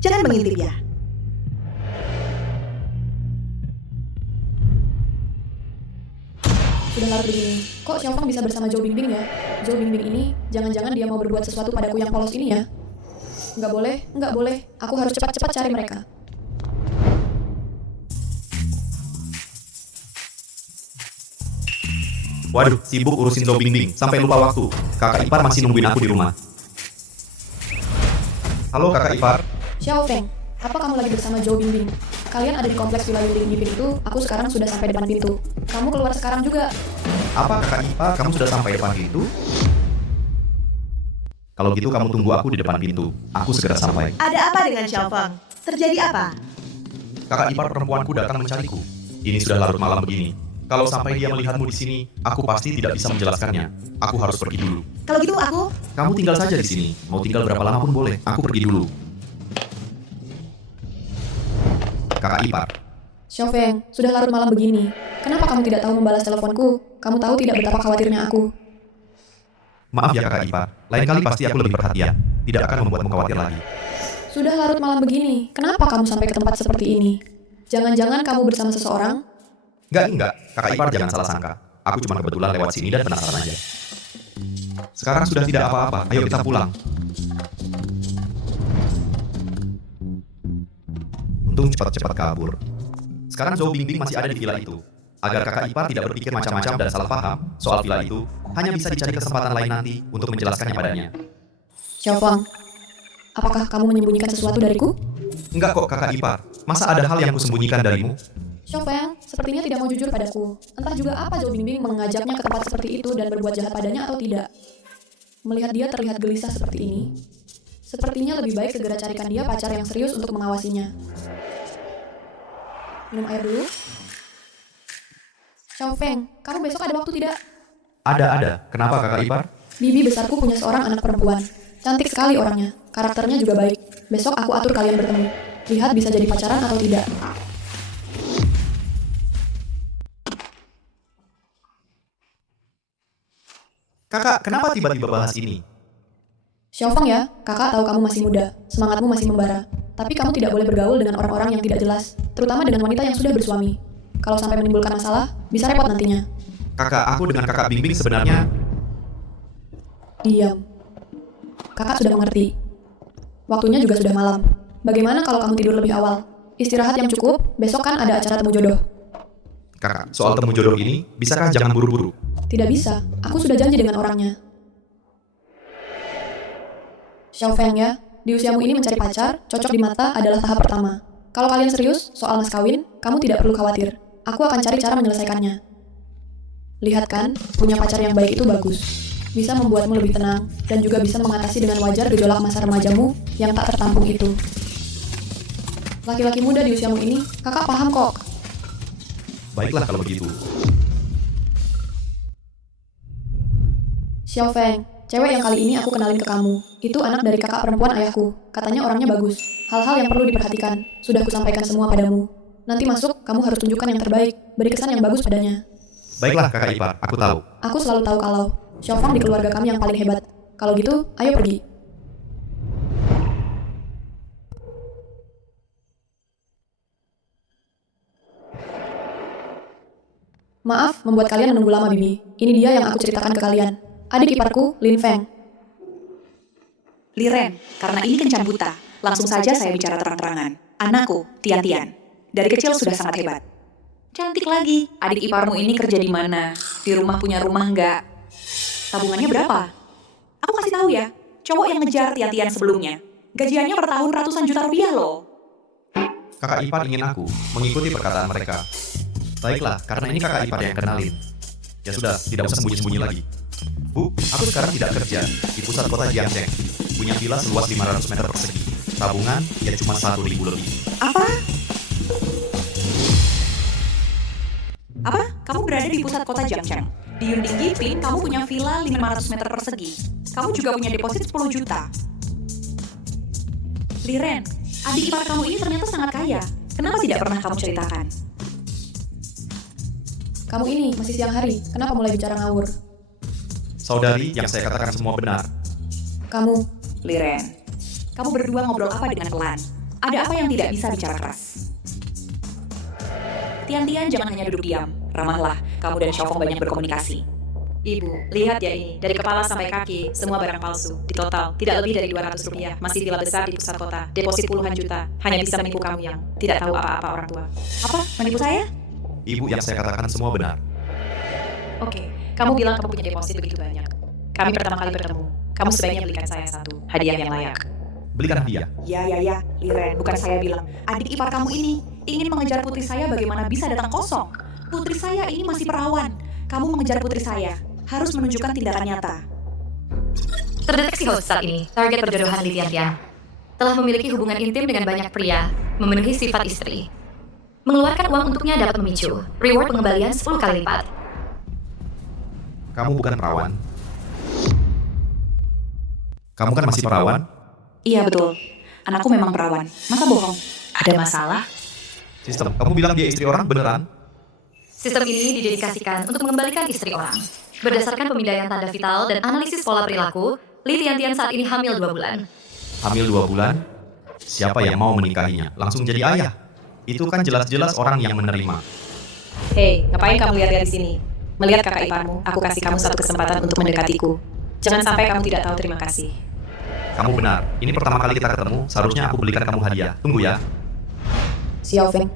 jangan mengintip ya. Sudah larut begini, kok Xiaofang bisa bersama Zhou Bingbing ya? Zhou Bingbing ini, jangan-jangan dia mau berbuat sesuatu padaku yang polos ini ya? Nggak boleh. Aku harus cepat-cepat cari mereka. Waduh, sibuk urusin Zhou Bingbing, sampai lupa waktu. Kakak ipar masih nungguin aku di rumah. Halo kakak ipar. Xiaofeng, apa kamu lagi bersama Zhou Bingbing? Kalian ada di kompleks Villa Yunding Yipin itu, aku sekarang sudah sampai depan pintu. Kamu keluar sekarang juga. Apa kakak ipar, kamu sudah sampai depan pintu? Kalau gitu kamu tunggu aku di depan pintu. Aku segera sampai. Ada apa dengan Xiaofeng? Terjadi apa? Kakak ipar perempuanku datang mencariku. Ini sudah larut malam begini. Kalau sampai dia melihatmu di sini, aku pasti tidak bisa menjelaskannya. Aku harus pergi dulu. Kalau gitu aku... Kamu tinggal saja di sini. Mau tinggal berapa lama pun boleh. Aku pergi dulu. Kakak ipar. Xiaofeng, sudah larut malam begini. Kenapa kamu tidak tahu membalas teleponku? Kamu tahu tidak betapa khawatirnya aku. Maaf ya kakak ipar. Lain kali pasti aku lebih perhatian. Tidak akan membuatmu khawatir lagi. Sudah larut malam begini. Kenapa kamu sampai ke tempat seperti ini? Jangan-jangan kamu bersama seseorang? Enggak. Kakak ipar jangan salah sangka. Aku cuma kebetulan lewat sini dan penasaran aja. Sekarang sudah tidak apa-apa. Ayo kita pulang. Untung cepat-cepat kabur. Sekarang Zhou Bingbing masih ada di villa itu. Agar kakak ipar tidak berpikir macam-macam dan salah paham soal villa itu, hanya bisa dicari kesempatan lain nanti untuk menjelaskannya padanya. Xiaofeng, apakah kamu menyembunyikan sesuatu dariku? Enggak kok kakak ipar. Masa ada hal yang kusembunyikan darimu? Xiaofeng, sepertinya tidak mau jujur padaku. Entah juga apa Zhou Bingbing mengajaknya ke tempat seperti itu dan berbuat jahat padanya atau tidak. Melihat dia terlihat gelisah seperti ini, sepertinya lebih baik segera carikan dia pacar yang serius untuk mengawasinya. Minum air dulu. Xiaofeng, kamu besok ada waktu tidak? Ada. Kenapa kakak ipar? Bibi besarku punya seorang anak perempuan. Cantik sekali orangnya. Karakternya juga baik. Besok aku atur kalian bertemu. Lihat bisa jadi pacaran atau tidak. Kakak, kenapa tiba-tiba bahas ini? Xiaofeng ya, kakak tahu kamu masih muda. Semangatmu masih membara. Tapi kamu tidak boleh bergaul dengan orang-orang yang tidak jelas. Terutama dengan wanita yang sudah bersuami. Kalau sampai menimbulkan masalah, bisa repot nantinya. Kakak, aku dengan kakak Bingbing sebenarnya... Diam. Kakak sudah mengerti. Waktunya juga sudah malam. Bagaimana kalau kamu tidur lebih awal? Istirahat yang cukup, besok kan ada acara temu jodoh. Kakak, soal temu jodoh ini, bisakah jangan buru-buru? Tidak bisa, aku sudah janji dengan orangnya. Xiaofeng ya, di usiamu ini mencari pacar, cocok di mata adalah tahap pertama. Kalau kalian serius soal mas kawin, kamu tidak perlu khawatir. Aku akan cari cara menyelesaikannya. Lihat kan, punya pacar yang baik itu bagus. Bisa membuatmu lebih tenang, dan juga bisa mengatasi dengan wajar gejolak masa remajamu yang tak tertampung itu. Laki-laki muda di usiamu ini, kakak paham kok. Baiklah kalau begitu. Xiaofeng, cewek yang kali ini aku kenalin ke kamu. Itu anak dari kakak perempuan ayahku. Katanya orangnya bagus. Hal-hal yang perlu diperhatikan. Sudah kusampaikan semua padamu. Nanti masuk, kamu harus tunjukkan yang terbaik. Beri kesan yang bagus padanya. Baiklah kakak ipar, aku tahu. Aku selalu tahu kalau Xiaofeng di keluarga kami yang paling hebat. Kalau gitu, ayo pergi. Maaf membuat kalian menunggu lama, Bibi. Ini dia yang aku ceritakan ke kalian. Adik iparku, Lin Feng. Liren, karena ini kencan buta, langsung saja saya bicara terang-terangan. Anakku, Tian-Tian, dari kecil sudah sangat hebat. Cantik lagi, adik iparmu ini kerja di mana? Di rumah punya rumah nggak? Tabungannya berapa? Aku kasih tahu ya, cowok yang ngejar Tian-Tian sebelumnya, gajiannya per tahun ratusan juta rupiah loh. Kakak ipar ingin aku mengikuti perkataan mereka. Baiklah, karena ini kakak ipar yang kenalin. Ya sudah, tidak usah sembunyi-sembunyi lagi. Bu, aku sekarang tidak kerja di pusat kota Jiangcheng. Punya villa seluas 500 meter persegi. Tabungan ya cuma 1.000 lebih. Apa? Apa? Kamu berada di pusat kota Jiangcheng. Di Yunding Yipin, kamu punya villa 500 meter persegi. Kamu juga punya deposit 10 juta. Liren, adik ipar kamu ini ternyata sangat kaya. Kenapa tidak pernah kamu ceritakan? Kamu ini masih siang hari. Kenapa mulai bicara ngawur? Saudari, yang saya katakan semua benar. Kamu, Liren, Kamu berdua ngobrol apa dengan pelan? Ada apa yang tidak bisa bicara keras? Tian-Tian jangan hanya duduk diam. Ramahlah, kamu dan Xiaofeng banyak berkomunikasi. Ibu, lihat ya ini. Dari kepala sampai kaki, semua barang palsu. Di total, tidak lebih dari 200 rupiah. Masih villa besar di pusat kota. Deposit puluhan juta. Hanya bisa menipu kamu yang tidak tahu apa-apa orang tua. Apa? Menipu saya? Ibu, yang saya katakan semua benar. Oke, kamu bilang kamu punya deposit begitu banyak. Kami pertama kali bertemu. Kamu sebaiknya belikan saya satu hadiah yang layak. Belikan hadiah. Ya, Liren, bukan saya bilang. Adik ipar kamu ini ingin mengejar putri saya bagaimana bisa datang kosong. Putri saya ini masih perawan. Kamu mengejar putri saya. Harus menunjukkan tindakan nyata. Terdeteksi host saat ini, target perjodohan Li Tian-Tian. Telah memiliki hubungan intim dengan banyak pria, memenuhi sifat istri. Mengeluarkan uang untuknya dapat memicu reward pengembalian 10 kali lipat. Kamu bukan perawan. Kamu kan masih perawan? Iya betul. Anakku memang perawan. Masa bohong? Ada masalah? Sistem, kamu bilang dia istri orang beneran? Sistem ini didedikasikan untuk mengembalikan istri orang. Berdasarkan pemindaian tanda vital dan analisis pola perilaku, Li Tian-Tian saat ini hamil 2 bulan. Hamil 2 bulan? Siapa yang mau menikahinya? Langsung jadi ayah. Itu kan jelas-jelas orang yang menerima. Hei, ngapain kamu lihat-lihat di sini? Melihat kakak iparmu, aku kasih kamu satu kesempatan untuk mendekatiku. Jangan sampai kamu tidak tahu terima kasih. Kamu benar. Ini pertama kali kita ketemu. Seharusnya aku belikan kamu hadiah. Tunggu ya. Xiaofeng,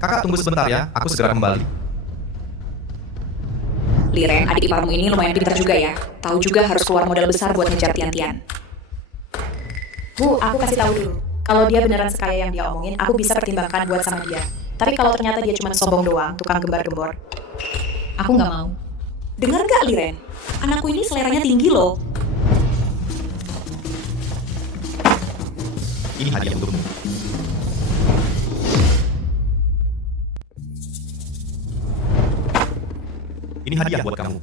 Kakak tunggu sebentar ya. Aku segera kembali. Liren, adik iparmu ini lumayan pintar juga ya. Tahu juga harus keluar modal besar buat ngejar Tian-Tian. Bu, aku kasih tahu dulu. Kalau dia beneran sekaya yang dia omongin, aku bisa pertimbangkan buat sama dia. Tapi kalau ternyata dia cuma sombong doang, tukang gembar-gembor, aku nggak mau. Dengar gak, Liren? Anakku ini seleranya tinggi loh. Ini hadiah untukmu. Ini hadiah buat kamu.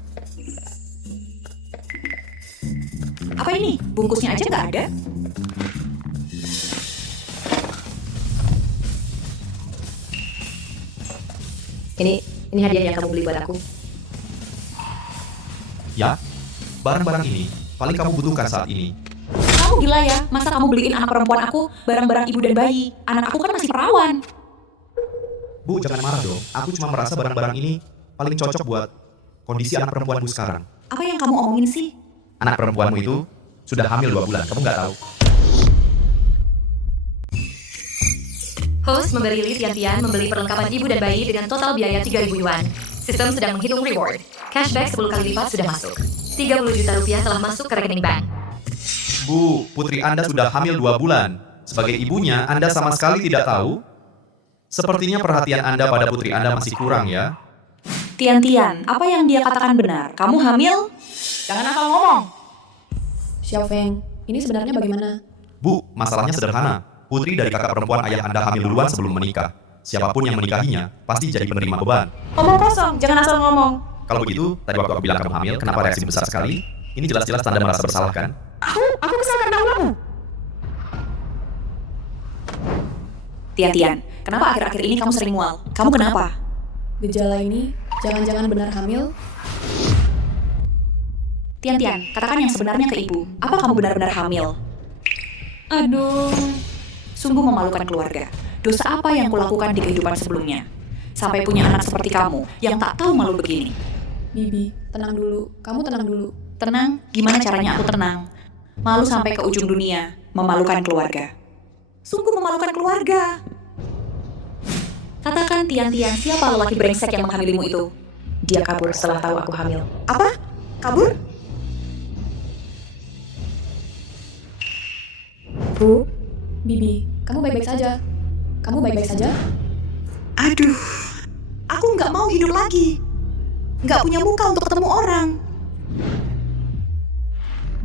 Apa ini? Bungkusnya aja nggak ada? Ini hadiah yang kamu beli buat aku. Ya, barang-barang ini paling kamu butuhkan saat ini. Kamu gila ya? Masa kamu beliin anak perempuan aku barang-barang ibu dan bayi? Anak aku kan masih perawan. Bu, jangan marah dong. Aku cuma merasa barang-barang ini paling cocok buat kondisi anak perempuanmu sekarang. Apa yang kamu omongin sih? Anak perempuanmu itu sudah hamil 2 bulan. Kamu nggak tahu. Host memberi Li Tian-Tian membeli perlengkapan ibu dan bayi dengan total biaya 3.000 yuan. Sistem sedang menghitung reward. Cashback 10 kali lipat sudah masuk. 30 juta rupiah telah masuk ke rekening bank. Bu, putri Anda sudah hamil 2 bulan. Sebagai ibunya, Anda sama sekali tidak tahu. Sepertinya perhatian Anda pada putri Anda masih kurang ya. Tian-Tian, apa yang dia katakan benar? Kamu hamil? Jangan asal ngomong. Xiaofeng, ini sebenarnya bagaimana? Bu, masalahnya sederhana. Putri dari kakak perempuan ayah Anda hamil duluan sebelum menikah. Siapapun yang menikahinya pasti jadi penerima beban. Omong kosong, jangan asal ngomong. Kalau begitu, tadi waktu aku bilang kamu hamil, kenapa reaksi besar sekali? Ini jelas-jelas tanda merasa bersalah kan? Aku kesal karena ulangmu. Tian-Tian, kenapa akhir-akhir ini kamu sering mual? Kamu kenapa? Gejala ini jangan-jangan benar hamil? Tian-Tian, katakan yang sebenarnya ke ibu. Apa kamu benar-benar hamil? Aduh, sungguh memalukan keluarga. Dosa apa yang kulakukan di kehidupan sebelumnya? Sampai punya anak seperti kamu yang tak tahu malu begini. Bibi, tenang dulu. Kamu tenang dulu. Tenang? Gimana caranya aku tenang? Malu sampai ke ujung dunia, memalukan keluarga. Sungguh memalukan keluarga. Katakan Tian-Tian, siapa lelaki brengsek yang menghamilimu itu? Dia kabur setelah tahu aku hamil. Apa? Kabur? Bu, Bibi, kamu baik-baik saja. Kamu baik-baik saja? Aduh, aku nggak mau hidup lagi. Nggak punya muka untuk ketemu orang.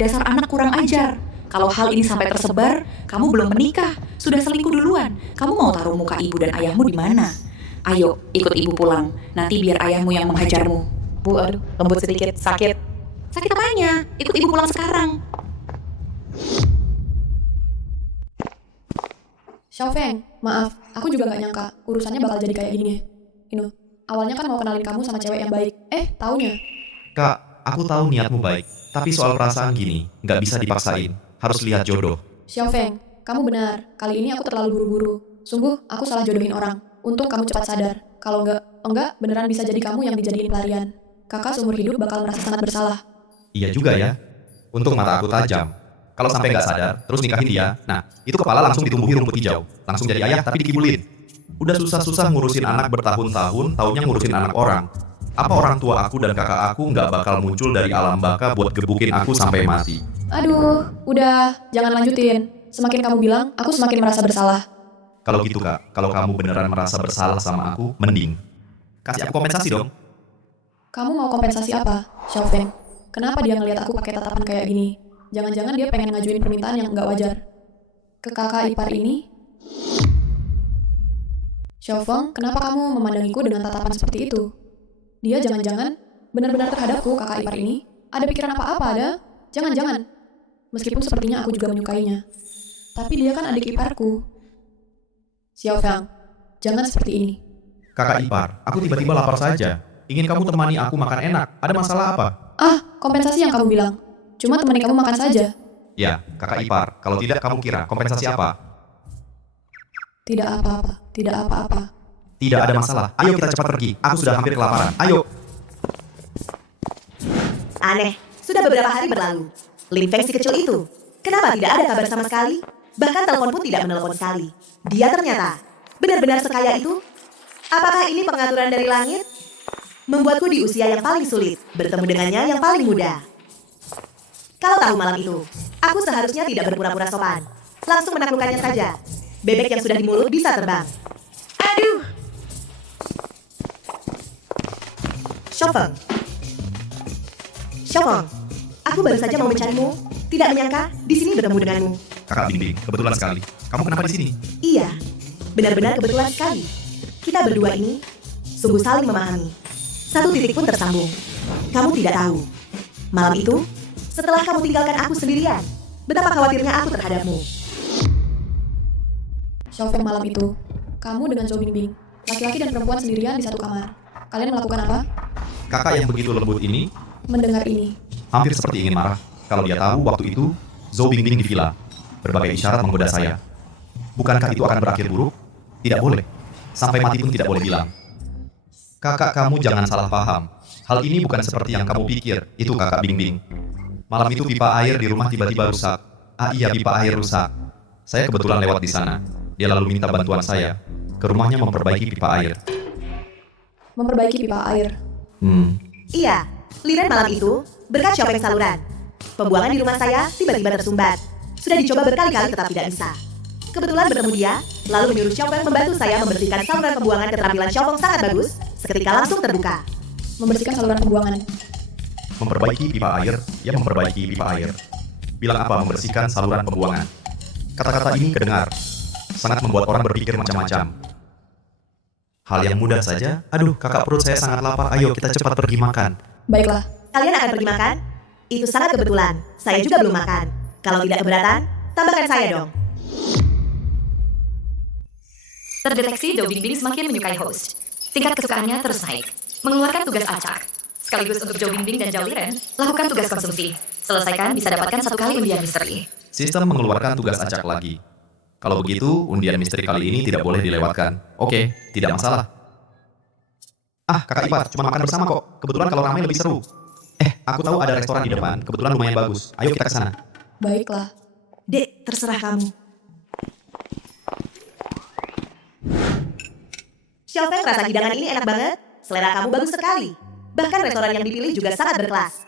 Dasar anak kurang ajar. Kalau hal ini sampai tersebar, kamu belum menikah, sudah selingkuh duluan. Kamu mau taruh muka ibu dan ayahmu di mana? Ayo, ikut ibu pulang. Nanti biar ayahmu yang menghajarmu. Bu, aduh, lembut sedikit, sakit. Sakit apanya? Ikut ibu pulang sekarang. Xiaofeng, maaf, aku juga gak nyangka urusannya bakal jadi kayak gini. Inu, awalnya kan mau kenalin kamu sama cewek yang baik. Taunya. Kak, aku tahu niatmu baik. Tapi soal perasaan gini, nggak bisa dipaksain. Harus lihat jodoh. Xiaofeng, kamu benar. Kali ini aku terlalu buru-buru. Sungguh, aku salah jodohin orang. Untung kamu cepat sadar. Kalau enggak, beneran bisa jadi kamu yang dijadiin pelarian. Kakak seumur hidup bakal merasa sangat bersalah. Iya juga ya. Untung mata aku tajam. Kalau sampai nggak sadar, terus nikahin dia, nah, itu kepala langsung ditumbuhi rumput hijau. Langsung jadi ayah tapi dikibulin. Udah susah-susah ngurusin anak bertahun-tahun, taunya ngurusin anak orang. Apa orang tua aku dan kakak aku nggak bakal muncul dari alam baka buat gebukin aku sampai mati? Aduh, udah, jangan lanjutin. Semakin kamu bilang, aku semakin merasa bersalah. Kalau gitu kak, kalau kamu beneran merasa bersalah sama aku, mending kasih aku kompensasi dong. Kamu mau kompensasi apa, Xiaofeng? Kenapa dia ngelihat aku pakai tatapan kayak gini? Jangan-jangan dia pengen ngajuin permintaan yang nggak wajar. Ke kakak ipar ini? Xiaofeng, kenapa kamu memandangiku dengan tatapan seperti itu? Dia jangan-jangan benar-benar terhadapku, kakak ipar ini? Ada pikiran apa-apa, ada? Jangan-jangan. Meskipun sepertinya aku juga menyukainya. Tapi dia kan adik iparku. Xiaofeng, jangan seperti ini. Kakak ipar, aku tiba-tiba lapar saja. Ingin kamu temani aku makan enak. Ada masalah apa? Ah, kompensasi yang kamu bilang. Cuma temani kamu makan saja. Ya, kakak ipar. Kalau tidak, kamu kira kompensasi apa? Tidak apa-apa, tidak apa-apa. Tidak ada masalah. Ayo kita cepat pergi. Aku sudah hampir kelaparan. Ayo. Aneh, sudah beberapa hari berlalu. Lin Feng si kecil itu, kenapa tidak ada kabar sama sekali? Bahkan telepon pun tidak menelepon sekali. Dia ternyata benar-benar sekaya itu? Apakah ini pengaturan dari langit? Membuatku di usia yang paling sulit bertemu dengannya yang paling muda. Kalau tahu malam itu, aku seharusnya tidak berpura-pura sopan. Langsung menaklukkannya saja. Bebek yang sudah di mulut bisa terbang. Aduh. Xiaofeng. Xiaofeng, aku baru saja mau mencarimu. Tidak menyangka di sini bertemu denganmu. Kakak Bingbing, kebetulan sekali. Kamu kenapa di sini? Iya, benar-benar kebetulan sekali. Kita berdua ini sungguh saling memahami. Satu titik pun tersambung. Kamu tidak tahu. Malam itu, setelah kamu tinggalkan aku sendirian, betapa khawatirnya aku terhadapmu. Xiaofeng, malam itu, kamu dengan Zhou Bingbing, laki-laki dan perempuan sendirian di satu kamar. Kalian melakukan apa? Kakak yang begitu lembut ini Mendengar ini. hampir seperti ingin marah. Kalau dia tahu waktu itu Zhou Bingbing di villa. Berbagai isyarat menggoda saya. Bukankah itu akan berakhir buruk? Tidak boleh. Sampai mati pun tidak boleh bilang. Kakak, kamu jangan salah paham. Hal ini bukan seperti yang kamu pikir. Itu kakak Bingbing. Malam itu pipa air di rumah tiba-tiba rusak. Ah iya, pipa air rusak. Saya kebetulan lewat di sana. Dia lalu minta bantuan saya ke rumahnya memperbaiki pipa air. Memperbaiki pipa air. Iya, Liren malam itu berkat Xiaofeng saluran. Pembuangan di rumah saya tiba-tiba tersumbat. Sudah dicoba berkali-kali tetap tidak bisa. Kebetulan bertemu dia, lalu menyuruh Xiaofeng membantu saya membersihkan saluran pembuangan. Keterampilan Xiaofeng sangat bagus, seketika langsung terbuka. Membersihkan saluran pembuangan. Memperbaiki pipa air, ya memperbaiki pipa air. Bilang apa membersihkan saluran pembuangan? Kata-kata ini kedengar. Sangat membuat orang berpikir macam-macam. Hal yang mudah saja. Aduh, kakak, perut saya sangat lapar. Ayo kita cepat pergi makan. Baiklah. Kalian akan pergi makan? Itu sangat kebetulan. Saya juga belum makan. Kalau tidak keberatan, tambahkan saya dong. Terdeteksi Zhou Bingbing semakin menyukai host. Tingkat kesukaannya terus naik. Mengeluarkan tugas acak. Sekaligus untuk Zhou Bingbing dan Zhao Liren, lakukan tugas konsumsi. Selesaikan bisa dapatkan 1 kali undian misteri. Sistem mengeluarkan tugas acak lagi. Kalau begitu, undian misteri kali ini tidak boleh dilewatkan. Oke, tidak masalah. Ah, kakak ipar, cuma makan bersama kok. Kebetulan kalau ramai lebih seru. Aku tahu ada restoran di depan. Kebetulan lumayan bagus. Ayo kita ke sana. Baiklah. Dek, terserah kamu. Xiaofeng, rasa hidangan ini enak banget. Selera kamu bagus sekali. Bahkan restoran yang dipilih juga sangat berkelas.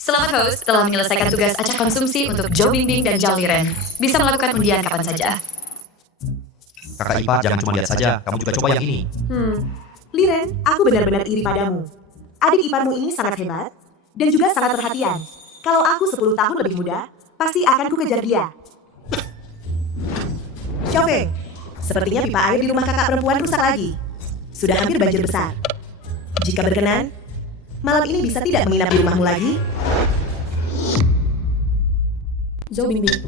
Selamat host telah menyelesaikan tugas acak konsumsi untuk Zhou Bingbing dan Zhao Liren. Bisa melakukan undian kapan saja. Kakak ipar, jangan cuma lihat saja. Kamu juga coba yang ini. Liren, aku benar-benar iri padamu. Adik iparmu ini sangat hebat dan juga sangat perhatian. Kalau aku 10 tahun lebih muda, pasti akan ku kejar dia. Xiaofeng, sepertinya pipa air di rumah kakak perempuan rusak lagi. Sudah hampir banjir besar. Jika berkenan, malam ini bisa tidak menginap di rumahmu lagi? Zhou Bingbing,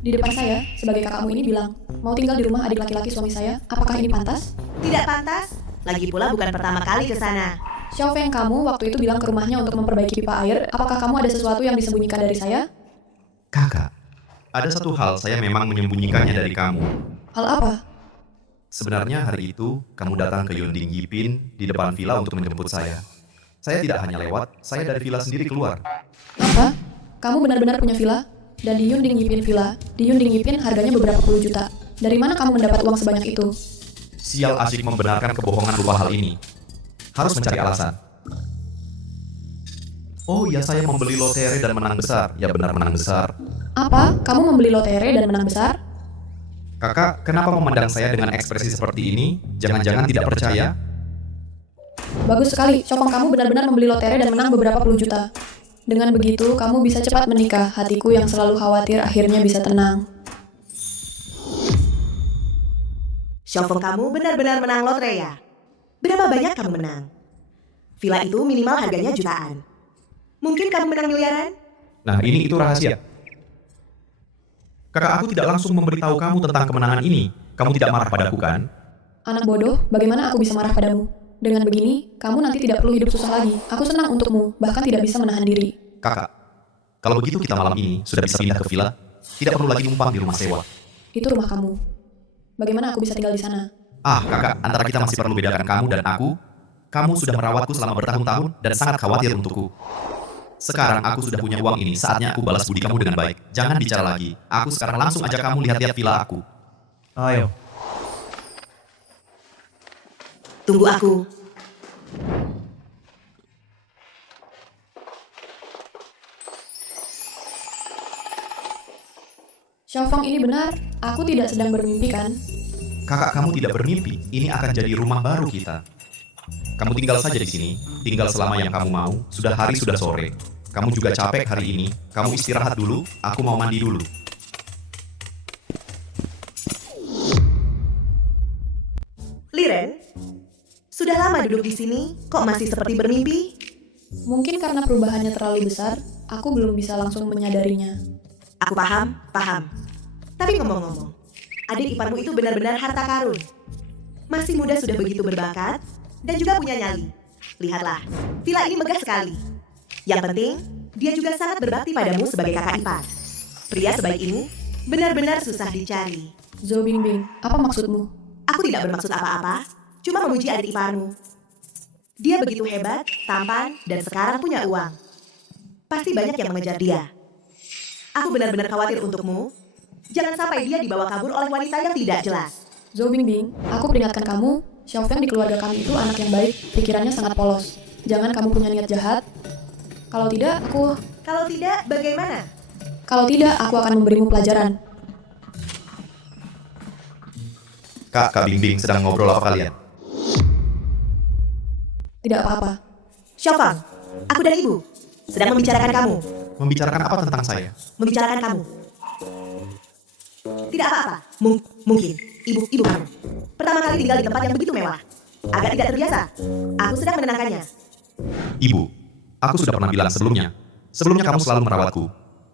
di depan saya, sebagai kakakmu ini bilang, mau tinggal di rumah adik laki-laki suami saya, apakah ini pantas? Tidak pantas. Lagi pula bukan pertama kali ke sana. Xiaofeng, kamu waktu itu bilang ke rumahnya untuk memperbaiki pipa air, apakah kamu ada sesuatu yang disembunyikan dari saya? Kakak, ada satu hal saya memang menyembunyikannya dari kamu. Hal apa? Sebenarnya hari itu, kamu datang ke Yunding Yipin di depan villa untuk menjemput saya. Saya tidak hanya lewat, saya dari villa sendiri keluar. Apa? Kamu benar-benar punya villa? Dan di Yunding Yipin Villa, di Yunding Yipin harganya beberapa puluh juta. Dari mana kamu mendapat uang sebanyak itu? Sial asyik membenarkan kebohongan lupa hal ini. Harus mencari alasan. Oh ya, saya membeli lotre dan menang besar. Ya benar, menang besar. Apa? Kamu membeli lotre dan menang besar? Kakak, kenapa memandang saya dengan ekspresi seperti ini? Jangan-jangan tidak percaya? Bagus sekali, Chopong kamu benar-benar membeli lotre dan menang beberapa puluh juta. Dengan begitu, kamu bisa cepat menikah. Hatiku yang selalu khawatir akhirnya bisa tenang. Xiaofeng kamu benar-benar menang lotre ya? Berapa banyak kamu menang? Villa itu minimal harganya jutaan. Mungkin kamu menang miliaran? Nah, ini itu rahasia. Kakak, aku tidak langsung memberitahu kamu tentang kemenangan ini. Kamu tidak marah padaku, kan? Anak bodoh, bagaimana aku bisa marah padamu? Dengan begini, kamu nanti tidak perlu hidup susah lagi. Aku senang untukmu, bahkan tidak bisa menahan diri. Kakak, kalau begitu kita malam ini sudah bisa pindah ke villa. Tidak perlu lagi numpang di rumah sewa. Itu rumah kamu. Bagaimana aku bisa tinggal di sana? Ah, kakak, antara kita masih perlu bedakan kamu dan aku. Kamu sudah merawatku selama bertahun-tahun dan sangat khawatir untukku. Sekarang aku sudah punya uang ini, saatnya aku balas budi kamu dengan baik. Jangan bicara lagi. Aku sekarang langsung ajak kamu lihat-lihat villa aku. Ayo. Tunggu aku. Xiaofeng ini benar, aku tidak sedang bermimpi kan? Kakak, kamu tidak bermimpi. Ini akan jadi rumah baru kita. Kamu tinggal saja di sini. Tinggal selama yang kamu mau. Sudah hari, sudah sore. Kamu juga capek hari ini. Kamu istirahat dulu. Aku mau mandi dulu. Liren, sudah lama duduk di sini, kok masih seperti bermimpi? Mungkin karena perubahannya terlalu besar, aku belum bisa langsung menyadarinya. Aku paham. Tapi ngomong-ngomong, adik iparmu itu benar-benar harta karun. Masih muda sudah begitu berbakat, dan juga punya nyali. Lihatlah, villa ini megah sekali. Yang penting, dia juga sangat berbakti padamu sebagai kakak ipar. Pria sebaik ini benar-benar susah dicari. Zhou Bingbing, apa maksudmu? Aku tidak bermaksud apa-apa, cuma memuji adik iparmu. Dia begitu hebat, tampan, dan sekarang punya uang. Pasti banyak yang mengejar dia. Aku benar-benar khawatir untukmu. Jangan sampai dia dibawa kabur oleh wanita yang tidak jelas. Zhou Bingbing, aku peringatkan kamu, Xiaofeng di keluarga kami itu anak yang baik, pikirannya sangat polos. Jangan kamu punya niat jahat. Kalau tidak, bagaimana? Kalau tidak, aku akan memberimu pelajaran. Kak Bingbing sedang ngobrol apa kalian? Tidak apa-apa. Xiaofeng, aku dan ibu sedang membicarakan kamu. Membicarakan apa tentang saya? Membicarakan kamu. Tidak apa-apa. Mungkin ibu kamu pertama kali tinggal di tempat yang begitu mewah. Agak tidak terbiasa. Aku sedang menenangkannya. Ibu, aku sudah pernah bilang sebelumnya. Sebelumnya kamu selalu merawatku.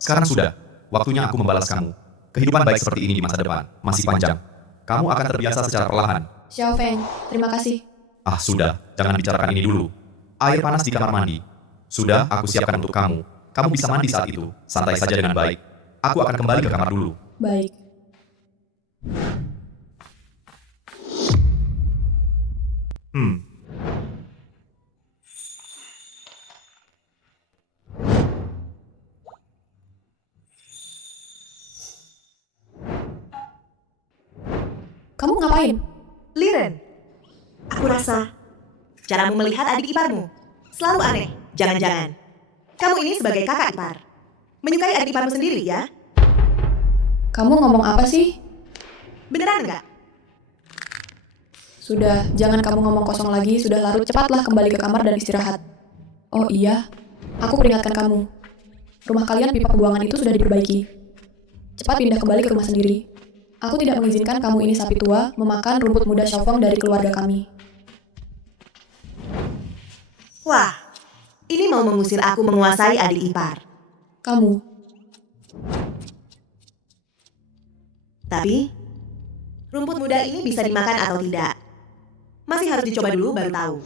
Sekarang sudah. Waktunya aku membalas kamu. Kehidupan baik seperti ini di masa depan masih panjang. Kamu akan terbiasa secara perlahan. Xiaofeng, terima kasih. Ah, sudah. Jangan bicarakan ini dulu. Air panas di kamar mandi. Sudah, aku siapkan untuk kamu. Kamu bisa mandi saat itu. Santai saja dengan baik. Aku akan kembali ke kamar dulu. Baik. Kamu ngapain? Liren, aku rasa caramu melihat adik iparmu selalu aneh. Jangan-jangan kamu ini sebagai kakak ipar menyukai adik iparmu sendiri ya? Kamu ngomong apa sih? Beneran enggak? Sudah, jangan kamu ngomong kosong lagi. Sudah larut, cepatlah kembali ke kamar dan istirahat. Oh iya, aku peringatkan kamu. Rumah kalian pipa pembuangan itu sudah diperbaiki. Cepat pindah kembali ke rumah sendiri. Aku tidak mengizinkan kamu ini sapi tua memakan rumput muda Xiaofeng dari keluarga kami. Wah, ini mau mengusir aku menguasai adik ipar. Kamu. Tapi, rumput muda ini bisa dimakan atau tidak? Masih harus dicoba dulu baru tahu.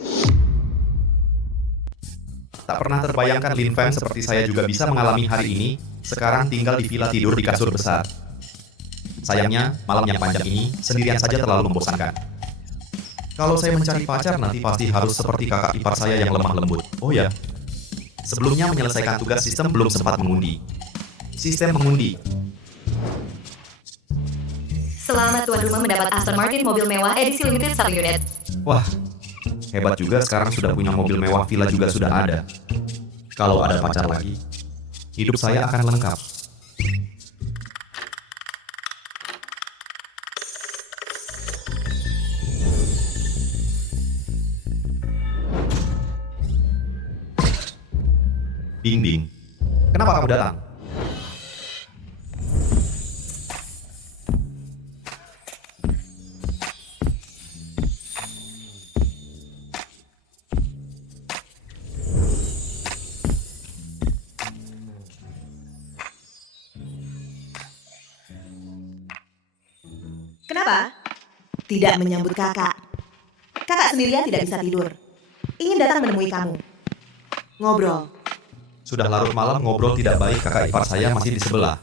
Tak pernah terbayangkan Lin Feng seperti saya juga bisa mengalami hari ini, sekarang tinggal di villa tidur di kasur besar. Sayangnya, malam yang panjang ini sendirian saja terlalu membosankan. Kalau saya mencari pacar nanti pasti harus seperti kakak ipar saya yang lemah lembut. Oh ya, sebelumnya menyelesaikan tugas sistem belum sempat mengundi. Sistem mengundi. Selamat tuan rumah mendapat Aston Martin mobil mewah edisi limited 1 unit. Wah, hebat juga sekarang sudah punya mobil mewah, villa juga sudah ada. Kalau ada pacar lagi, hidup saya akan lengkap. Bing Bing, kenapa kamu datang? Kenapa? Tidak menyambut kakak. Kakak sendirian tidak bisa tidur. Ingin datang menemui kamu. Ngobrol. Sudah larut malam ngobrol tidak baik, kakak ipar saya masih di sebelah.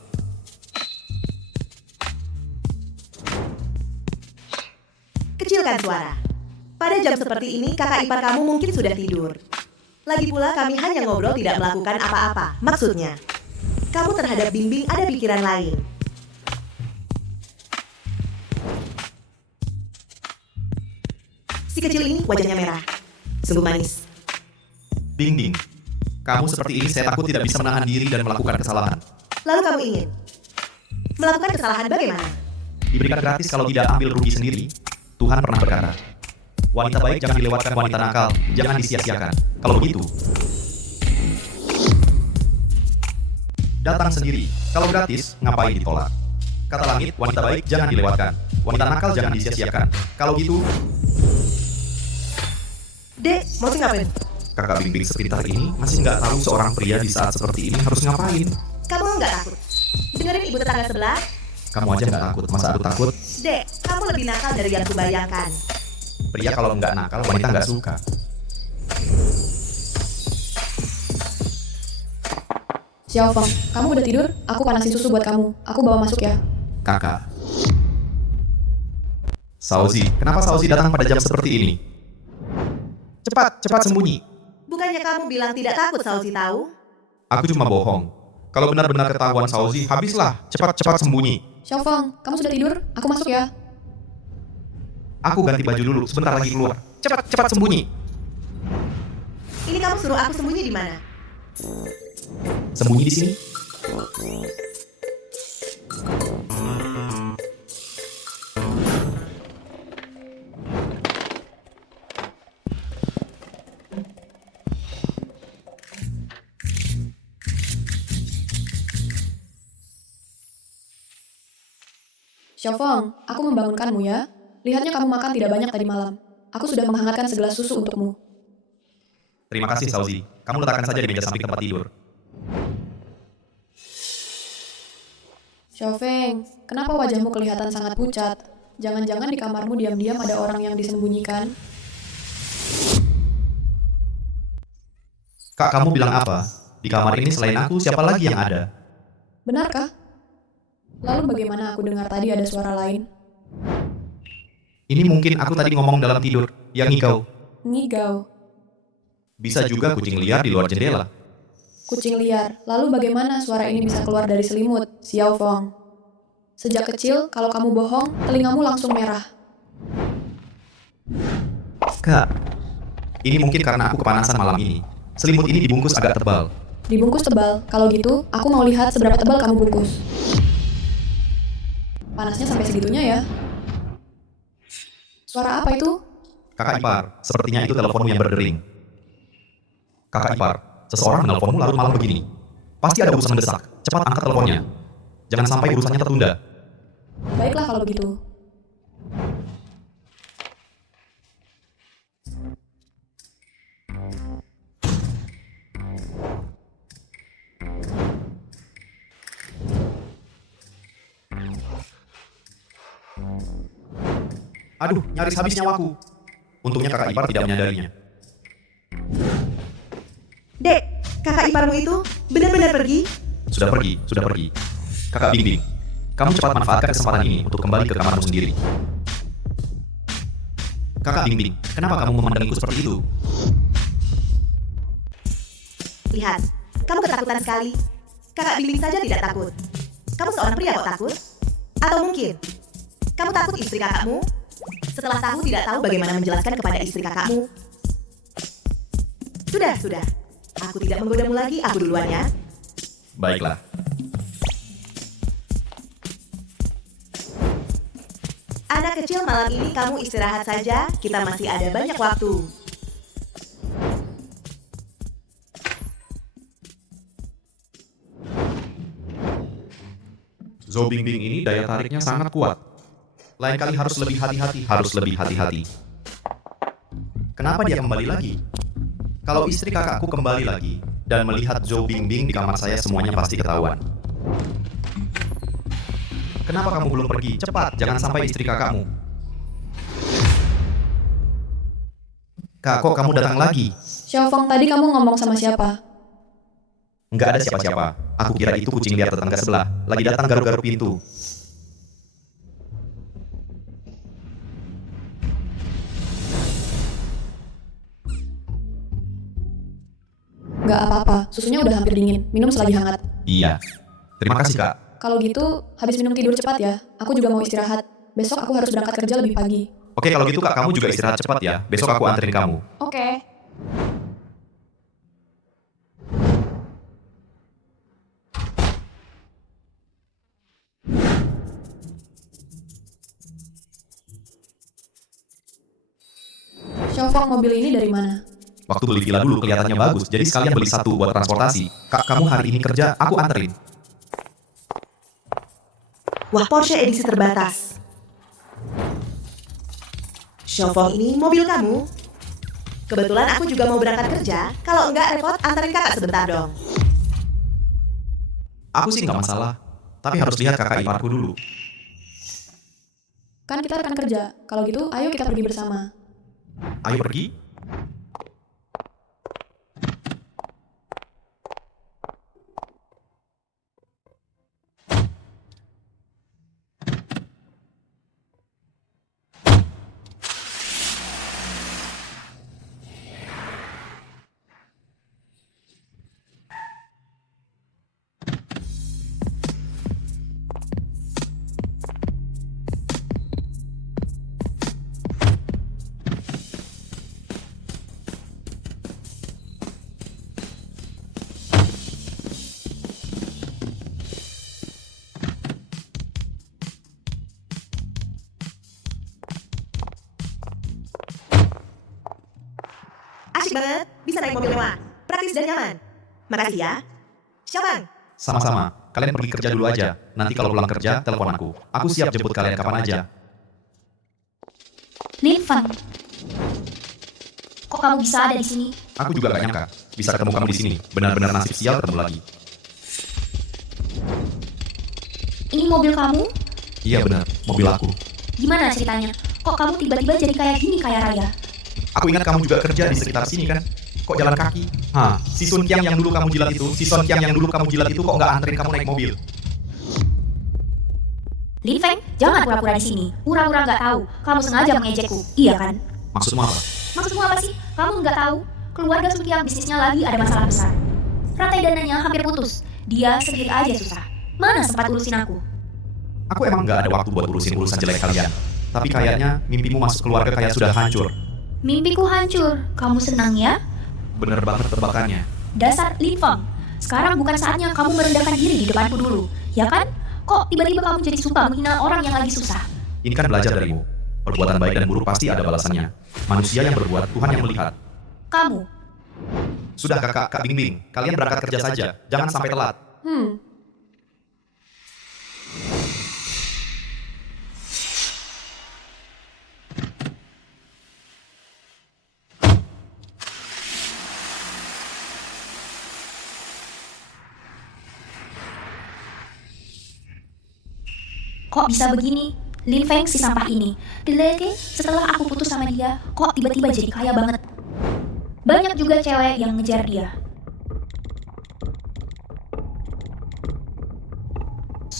Kecilkan suara. Pada jam seperti ini kakak ipar kamu mungkin sudah tidur. Lagi pula kami hanya ngobrol tidak melakukan apa-apa. Maksudnya, kamu terhadap Bing Bing ada pikiran lain. Si kecil ini wajahnya merah. Sungguh manis. Bing Bing, kamu seperti ini saya takut tidak bisa menahan diri dan melakukan kesalahan. Lalu kamu ingin melakukan kesalahan bagaimana? Diberikan gratis kalau tidak ambil rugi sendiri. Tuhan pernah berkata, wanita baik jangan dilewatkan, wanita nakal jangan disia-siakan. Kalau begitu, datang sendiri. Kalau gratis, ngapain ditolak? Kata langit, wanita baik jangan dilewatkan, wanita nakal jangan disia-siakan. Kalau gitu, Dek, mau sih ngapain? kakak Bing Bing sepintar ini masih nggak tahu seorang pria di saat seperti ini harus ngapain. Kamu nggak takut? Dengerin ibu tetangga sebelah. Kamu aja nggak takut, masa aku takut? Dek, kamu lebih nakal dari yang kubayangkan. Pria kalau nggak nakal, wanita nggak suka. Xiao Feng, kamu udah tidur? Aku panasin susu buat kamu. Aku bawa masuk ya. Kakak. Sauzi, kenapa Sauzi datang pada jam seperti ini? Cepat, cepat sembunyi. Bukannya kamu bilang tidak takut Sauzi tahu? Aku cuma bohong. Kalau benar-benar ketahuan Sauzi, habislah. Cepat-cepat sembunyi. Xiao Feng, kamu sudah tidur? Aku masuk ya. Aku ganti baju dulu, sebentar lagi keluar. Cepat-cepat sembunyi. Ini kamu suruh aku sembunyi di mana? Sembunyi di sini. Xiao Feng, aku membangunkanmu ya. Lihatnya kamu makan tidak banyak tadi malam. Aku sudah menghangatkan segelas susu untukmu. Terima kasih, Sauzi. Kamu letakkan saja di meja samping tempat tidur. Xiao Feng, kenapa wajahmu kelihatan sangat pucat? Jangan-jangan di kamarmu diam-diam ada orang yang disembunyikan? Kak, kamu bilang apa? Di kamar ini selain aku, siapa lagi yang ada? Benarkah? Lalu bagaimana aku dengar tadi ada suara lain? Ini mungkin aku tadi ngomong dalam tidur, yang ngigau. Ngigau. Bisa juga kucing liar di luar jendela. Kucing liar. Lalu bagaimana suara ini bisa keluar dari selimut, Xiao Feng? Sejak kecil, kalau kamu bohong, telingamu langsung merah. Kak, ini mungkin karena aku kepanasan malam ini. Selimut ini dibungkus agak tebal. Dibungkus tebal. Kalau gitu, aku mau lihat seberapa tebal kamu bungkus. Panasnya sampai segitunya ya. Suara apa itu? Kakak ipar, sepertinya itu teleponmu yang berdering. Kakak ipar, seseorang menelponmu larut malam begini. Pasti ada urusan mendesak. Cepat angkat teleponnya. Jangan sampai urusannya tertunda. Baiklah kalau begitu. Aduh, nyaris habis nyawaku. Untungnya kakak ipar tidak menyadarinya. Dek, kakak iparmu itu benar-benar pergi? Sudah pergi. Kakak Bingbing, kamu cepat manfaatkan kesempatan ini untuk kembali ke kamarmu sendiri. Kakak Bingbing, kenapa kamu memandangiku seperti itu? Lihat, kamu ketakutan sekali. Kakak Bingbing saja tidak takut. Kamu seorang pria kok takut? Atau mungkin kamu takut istri kakakmu setelah tahu tidak tahu bagaimana menjelaskan kepada istri kakakmu? Sudah. Aku tidak menggodamu lagi, aku duluan ya. Baiklah. Anak kecil, malam ini kamu istirahat saja, kita masih ada banyak waktu. Zhou Bingbing ini daya tariknya sangat kuat. Lain kali harus lebih hati-hati. Kenapa dia kembali lagi? Kalau istri kakakku kembali lagi dan melihat Zhou Bingbing di kamar saya, semuanya pasti ketahuan. Kenapa kamu belum pergi? Cepat, jangan sampai istri kakakmu. Kak, kok kamu datang lagi? Xiaofeng, tadi kamu ngomong sama siapa? Nggak ada siapa-siapa. Aku kira itu kucing liar tetangga sebelah. Lagi datang garuk-garuk pintu. Nggak apa-apa, susunya udah hampir dingin. Minum selagi hangat. Iya. Terima kasih, Kak. Kalau gitu, habis minum tidur cepat ya. Aku juga mau istirahat. Besok aku harus berangkat kerja lebih pagi. Oke, kalau gitu Kak, kamu juga istirahat cepat ya. Besok aku anterin kamu. Oke. Xiaofeng, mobil ini dari mana? Waktu beli villa dulu kelihatannya bagus, jadi sekalian beli satu buat transportasi. Kak, kamu hari ini kerja, aku anterin. Wah, Porsche edisi terbatas. Xiaofeng, ini mobil kamu? Kebetulan aku juga mau berangkat kerja. Kalau enggak repot, antarin kakak sebentar dong. Aku sih nggak masalah, tapi harus lihat kakak iparku dulu. Kan kita rekan kerja. Kalau gitu, ayo kita pergi bersama. Ayo pergi. Asik banget, bisa naik mobil mewah. Praktis dan nyaman. Makasih ya. Xiaofeng. Sama-sama, kalian pergi kerja dulu aja. Nanti kalau pulang kerja, telepon aku. Aku siap jemput kalian kapan aja. Lin Feng, kok kamu bisa ada di sini? Aku juga gak nyangka bisa ketemu kamu di sini. Benar-benar nasib sial ketemu lagi. Ini mobil kamu? Iya benar, mobil aku. Gimana ceritanya? Kok kamu tiba-tiba jadi kayak gini kaya raya? Aku ingat kamu juga kerja di sekitar sini kan? Kok jalan kaki? Hah, si Sun Qiang yang dulu kamu jilat itu, kok nggak anterin kamu naik mobil? Lin Feng, jangan pura-pura di sini. Pura-pura nggak tahu. Kamu sengaja mengejekku, iya kan? Maksudmu apa? Maksudmu apa sih? Kamu nggak tahu? Keluarga Sun Qiang bisnisnya lagi ada masalah besar. Rantai dananya hampir putus. Dia sendiri aja susah. Mana sempat urusin aku? Aku emang nggak ada waktu buat urusin urusan jelek kalian. Tapi kayaknya mimpimu masuk keluarga kayak sudah hancur. Mimpiku hancur. Kamu senang ya? Bener banget tebakannya. Dasar Lin Feng. Sekarang bukan saatnya kamu merendahkan diri di depanku dulu, ya kan? Kok tiba-tiba kamu jadi suka menghina orang yang lagi susah? Ini kan belajar darimu. Perbuatan baik dan buruk pasti ada balasannya. Manusia yang berbuat, Tuhan yang melihat. Kamu. Sudah Kak Bingbing, kalian berangkat kerja saja. Jangan sampai telat. Kok bisa begini? Lin Feng si sampah ini. Dileke, setelah aku putus sama dia, kok tiba-tiba jadi kaya banget. Banyak juga cewek yang ngejar dia.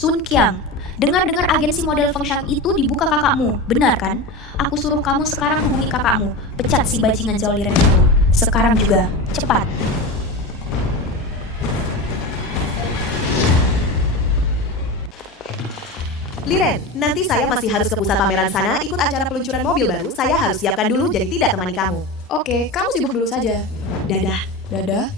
Sun Qiang, dengar-dengar agensi model Fengshan itu dibuka kakakmu, benar kan? Aku suruh kamu sekarang hubungi kakakmu, pecat si bajingan Zhao Liren itu. Sekarang juga, cepat. Liren, nanti saya masih harus ke pusat pameran sana ikut acara peluncuran mobil baru. Saya harus siapkan dulu, jadi tidak temani kamu. Oke, kamu sibuk dulu saja. Dadah. Dadah.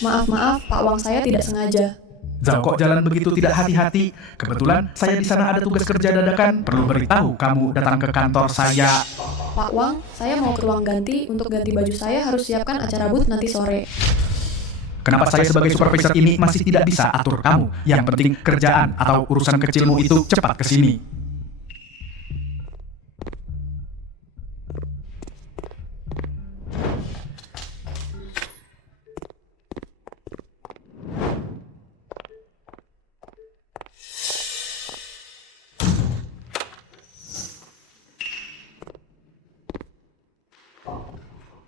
Maaf, Pak Wang saya tidak sengaja. Zhao kok jalan begitu tidak hati-hati? Kebetulan saya di sana ada tugas kerja dadakan. Perlu beritahu kamu datang ke kantor saya. Pak Wang, saya mau ke ruang ganti. Untuk ganti baju saya harus siapkan acara booth nanti sore. Kenapa saya sebagai supervisor ini masih tidak bisa atur kamu? Yang penting kerjaan atau urusan kecilmu itu cepat ke sini.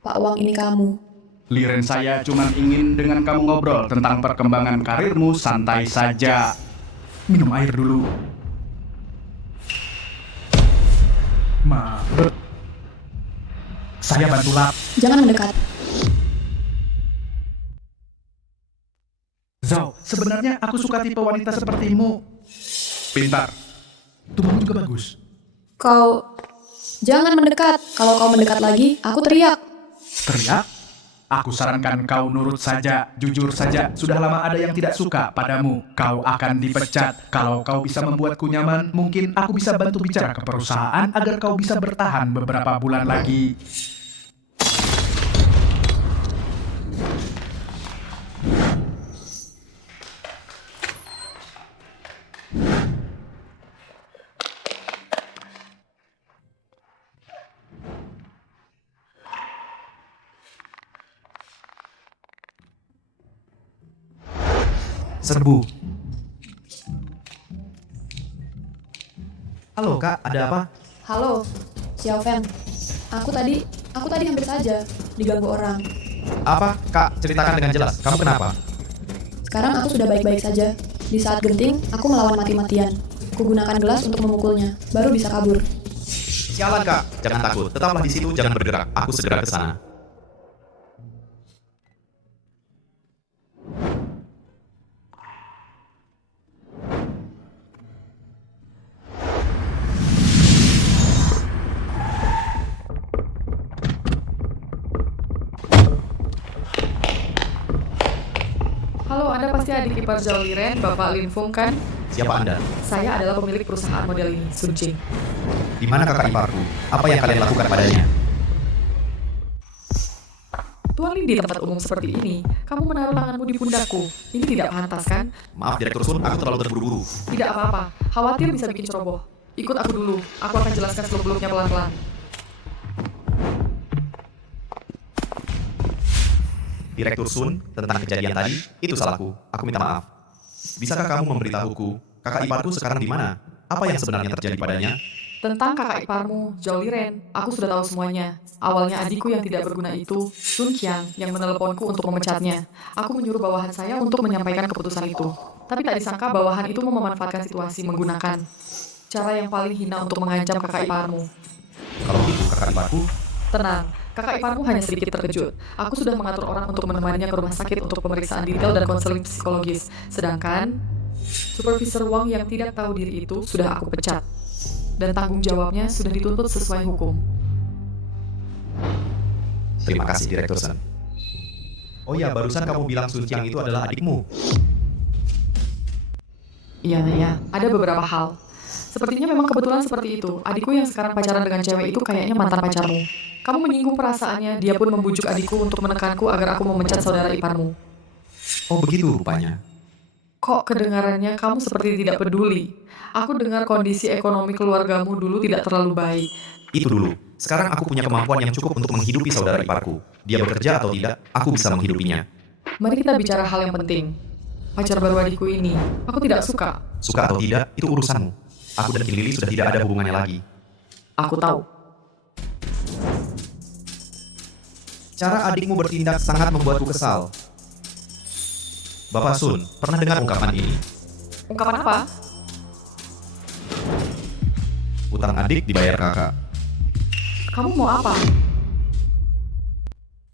Pak Wang, ini kamu. Liren, saya cuma ingin dengan kamu ngobrol tentang perkembangan karirmu santai saja. Minum air dulu. Maaf. Saya bantu lap. Jangan mendekat. Zhao, sebenarnya aku suka tipe wanita sepertimu. Pintar. Tubuhmu juga bagus. Kau... Jangan mendekat. Kalau kau mendekat lagi, aku teriak. Teriak? Aku sarankan kau nurut saja, jujur saja. Sudah lama ada yang tidak suka padamu. Kau akan dipecat. Kalau kau bisa membuatku nyaman, mungkin aku bisa bantu bicara ke perusahaan agar kau bisa bertahan beberapa bulan lagi. Serbu. Halo kak, ada apa? Halo, Xiao Feng. Aku tadi hampir saja diganggu orang. Apa? Kak, ceritakan dengan jelas. Kamu kenapa? Sekarang aku sudah baik-baik saja. Di saat genting, aku melawan mati-matian. Kugunakan gelas untuk memukulnya, baru bisa kabur. Sialan kak, jangan takut. Tetaplah di situ, jangan bergerak. Aku segera ke sana. Halo, Anda pasti adik ipar Zhao Liren, Bapak Lin Feng kan? Siapa Anda? Saya adalah pemilik perusahaan model ini, Sun Jing. Di mana kakak iparku? Apa yang kalian lakukan padanya? Tuan Lin di tempat umum seperti ini, kamu menaruh tanganmu di pundakku. Ini tidak pantas kan? Maaf Direktur Sun, aku terlalu terburu-buru. Tidak apa-apa, khawatir bisa bikin ceroboh. Ikut aku dulu, aku akan jelaskan seluk-beluknya pelan-pelan. Direktur Sun, tentang kejadian tadi, itu salahku. Aku minta maaf. Bisakah kamu memberitahuku, kakak iparku sekarang di mana? Apa yang sebenarnya terjadi padanya? Tentang kakak iparmu, Zhao Liren, aku sudah tahu semuanya. Awalnya adikku yang tidak berguna itu, Sun Qiang, yang meneleponku untuk memecatnya. Aku menyuruh bawahan saya untuk menyampaikan keputusan itu. Tapi tak disangka bawahan itu mau memanfaatkan situasi menggunakan cara yang paling hina untuk mengancam kakak iparmu. Kalau begitu, kakak iparku... Tenang, kakak iparmu hanya sedikit terkejut. Aku sudah mengatur orang untuk menemaninya ke rumah sakit untuk pemeriksaan detail dan konseling psikologis. Sedangkan, Supervisor Wang yang tidak tahu diri itu sudah aku pecat. Dan tanggung jawabnya sudah dituntut sesuai hukum. Terima kasih, Direktur Sun. Oh ya, barusan kamu bilang Sun Qiang itu adalah adikmu. Iya, ada beberapa hal. Sepertinya memang kebetulan seperti itu. Adikku yang sekarang pacaran dengan cewek itu kayaknya mantan pacarmu. Kamu menyinggung perasaannya, dia pun membujuk adikku untuk menekanku agar aku memecat saudara iparmu. Oh begitu rupanya. Kok kedengarannya kamu seperti tidak peduli? Aku dengar kondisi ekonomi keluargamu dulu tidak terlalu baik. Itu dulu. Sekarang aku punya kemampuan yang cukup untuk menghidupi saudara iparku. Dia bekerja atau tidak, aku bisa menghidupinya. Mari kita bicara hal yang penting. Pacar baru adikku ini, aku tidak suka. Suka atau tidak, itu urusanmu. Aku dan Qin Lili sudah tidak ada hubungannya lagi. Aku tahu. Cara adikmu bertindak sangat membuatku kesal. Bapak Sun, pernah dengar ungkapan ini? Ungkapan apa? Utang adik dibayar kakak. Kamu mau apa?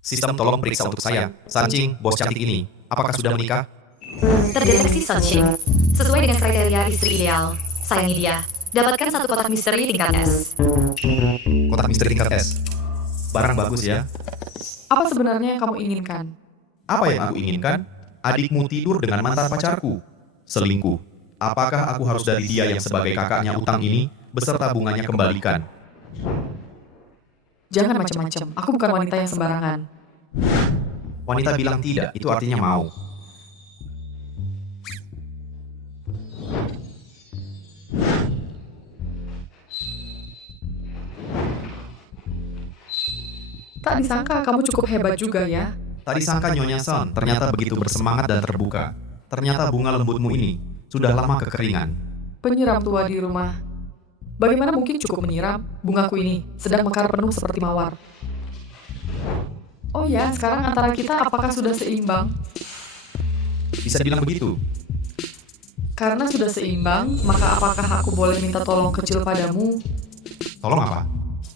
Sistem tolong periksa untuk saya. Sanjing, bos cantik ini, apakah sudah menikah? Terdeteksi Sunshine. Sesuai dengan kriteria istri ideal. Sayangi dia. Dapatkan satu kotak misteri tingkat S. Kotak misteri tingkat S. Barang bagus ya. Apa sebenarnya yang kamu inginkan? Apa yang aku inginkan? Adikmu tidur dengan mantan pacarku. Selingkuh. Apakah aku harus dari dia yang sebagai kakaknya utang ini, beserta bunganya kembalikan? Jangan macam-macam. Aku bukan wanita yang sembarangan. Wanita bilang tidak, itu artinya mau. Tak disangka kamu cukup hebat juga ya. Tak disangka Nyonya Sun ternyata begitu bersemangat dan terbuka. Ternyata bunga lembutmu ini sudah lama kekeringan. Penyiram tua di rumah. Bagaimana mungkin cukup menyiram? Bungaku ini sedang mekar penuh seperti mawar. Oh ya, sekarang antara kita apakah sudah seimbang? Bisa dibilang begitu. Karena sudah seimbang, maka apakah aku boleh minta tolong kecil padamu? Tolong apa?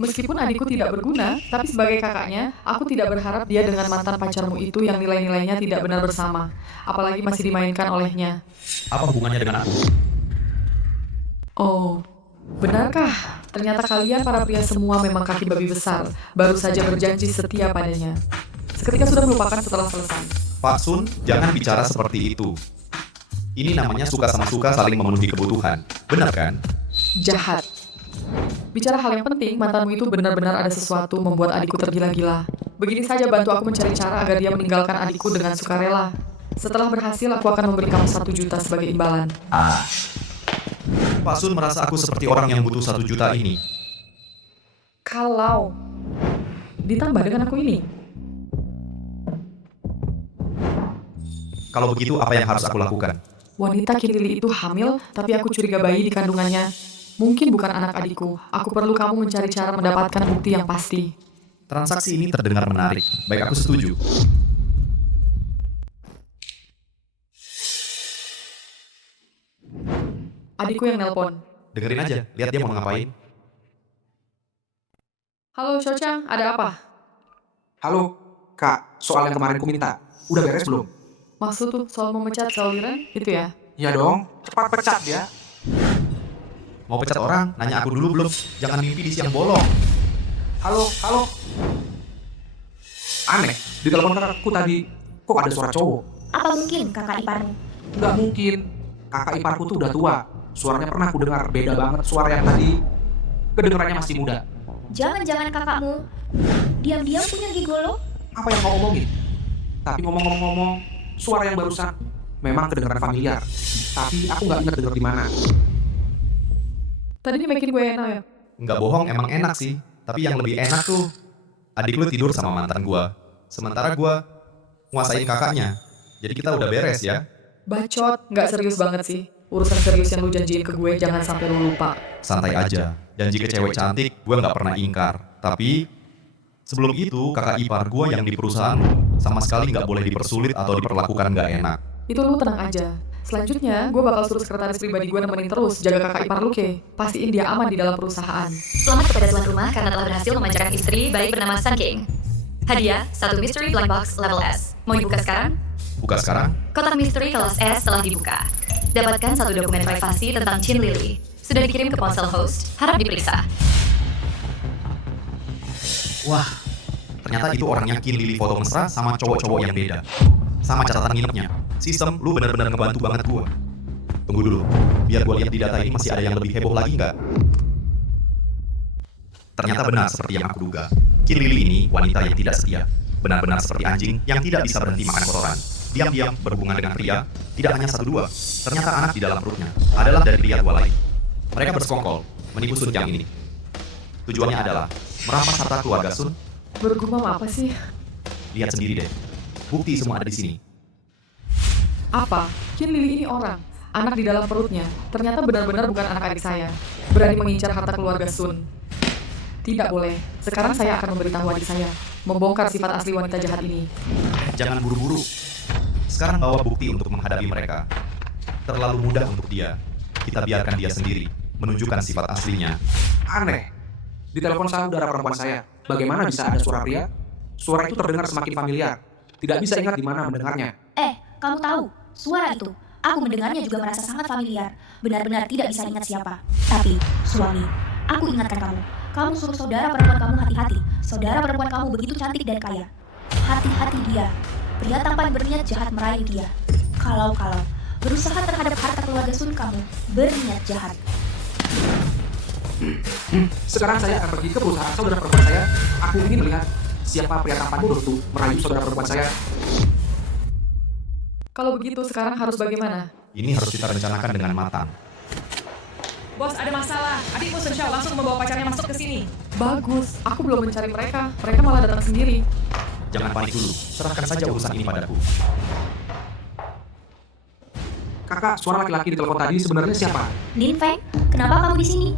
Meskipun adikku tidak berguna, tapi sebagai kakaknya, aku tidak berharap dia dengan mantan pacarmu itu yang nilai-nilainya tidak benar bersama. Apalagi masih dimainkan olehnya. Apa hubungannya dengan aku? Oh, benarkah? Ternyata kalian para pria semua memang kaki babi besar, baru saja berjanji setia padanya. Seketika sudah melupakan setelah selesai. Pak Sun, jangan bicara seperti itu. Ini namanya suka sama suka saling memenuhi kebutuhan. Benar kan? Jahat. Bicara hal yang penting, mantanmu itu benar-benar ada sesuatu membuat adikku tergila-gila. Begini saja bantu aku mencari cara agar dia meninggalkan adikku dengan sukarela. Setelah berhasil, aku akan memberi kamu 1 juta sebagai imbalan. Pak Sun merasa aku seperti orang yang butuh 1 juta ini. Kalau ditambah dengan aku ini. Kalau begitu, apa yang harus aku lakukan? Wanita Kinlili itu hamil, tapi aku curiga bayi di kandungannya. Mungkin bukan anak adikku. Aku perlu kamu mencari cara mendapatkan bukti yang pasti. Transaksi ini terdengar menarik. Baik, aku setuju. Adikku yang nelpon. Dengerin aja, lihat dia mau ngapain. Halo, Shochang, ada apa? Halo, Kak, soal yang kemarin ku minta. Udah beres belum? Maksud tuh soal memecat Sauliran, itu ya? Ya dong, cepat pecat dia. Mau pecat orang? Nanya aku dulu belum? Jangan mimpi di siang bolong. Halo. Aneh, di telepon kakakku tadi, kok ada suara cowok? Apa mungkin kakak iparmu? Nggak mungkin. Kakak iparku tuh udah tua. Suaranya pernah aku dengar, beda banget suara yang tadi. Kedengarannya masih muda. Jangan-jangan kakakmu diam-diam punya gigolo? Apa yang kau omongin? Tapi ngomong-ngomong, suara yang barusan memang kedengaran familiar. Tapi aku nggak ingat dengar di mana. Tadi ini bikin gue enak ya? Nggak bohong, emang enak sih. Tapi yang lebih enak tuh, adik lu tidur sama mantan gua. Sementara gua nguasain kakaknya. Jadi kita udah beres ya. Bacot, nggak serius banget sih. Urusan serius yang lu janjiin ke gue, jangan sampai lu lupa. Santai aja. Janji ke cewek cantik, gua nggak pernah ingkar. Tapi sebelum itu, kakak ipar gua yang di perusahaan lu sama sekali nggak boleh dipersulit atau diperlakukan nggak enak. Itu lu tenang aja. Selanjutnya, gue bakal suruh sekretaris pribadi gue nemenin terus jaga kakak ipar lu, Ke. Pastiin dia aman di dalam perusahaan. Selamat kepada tuan rumah karena telah berhasil memanjakan istri baik bernama Sun King. Hadiah, 1 mystery blind box level S. Mau dibuka sekarang? Buka sekarang? Kotak misteri kelas S telah dibuka. Dapatkan 1 dokumen privasi tentang Chin Lily. Sudah dikirim ke ponsel host, harap diperiksa. Wah, ternyata itu orangnya Kin Lily foto mesra sama cowok-cowok yang beda. Sama catatan nginepnya. Sistem, lu benar-benar ngebantu banget gua. Tunggu dulu, biar gua lihat di data ini masih ada yang lebih heboh lagi nggak? Ternyata benar seperti yang aku duga. Kin Lily ini wanita yang tidak setia. Benar-benar seperti anjing yang tidak bisa berhenti makan kotoran. Diam-diam berhubungan dengan pria, tidak hanya 1-2. Ternyata anak di dalam perutnya adalah dari pria tua lain. Mereka bersekongkol, menipu Sun Yang ini. Tujuannya adalah merampas harta keluarga Sun. Bergumam apa sih? Lihat sendiri deh. Bukti semua ada di sini. Apa? Kin Lily ini orang. Anak di dalam perutnya. Ternyata benar-benar bukan anak adik saya. Berani mengincar harta keluarga Sun. Tidak boleh. Sekarang saya akan memberitahu adik saya. membongkar sifat asli wanita jahat ini. Jangan buru-buru. Sekarang bawa bukti untuk menghadapi mereka. Terlalu mudah untuk dia. Kita biarkan dia sendiri menunjukkan sifat aslinya. Aneh. Di telepon saudara perempuan saya, bagaimana bisa ada suara pria? Suara itu terdengar semakin familiar. Tidak bisa ingat di mana mendengarnya. Kamu tahu, suara itu, aku mendengarnya juga merasa sangat familiar. Benar-benar tidak bisa ingat siapa. Tapi, suami, aku ingatkan kamu. Kamu suruh saudara perempuan kamu hati-hati. Saudara perempuan kamu begitu cantik dan kaya. Hati-hati dia. Pria tampan berniat jahat merayu dia. Kalau berusaha terhadap harta keluarga Sun kamu berniat jahat. Sekarang saya akan pergi ke perusahaan saudara perempuan saya. Aku ingin melihat siapa pria tampan bodoh itu merayu saudara perempuan saya. Kalau begitu sekarang harus bagaimana? Ini harus kita rencanakan dengan matang. Bos, ada masalah. Adikmu Sun Xiao langsung membawa pacarnya masuk ke sini. Bagus, aku belum mencari mereka. Mereka malah datang sendiri. Jangan panik dulu, serahkan saja urusan ini padaku. Kakak, suara laki-laki di telepon tadi sebenarnya siapa? Lin Feng, kenapa kamu di sini?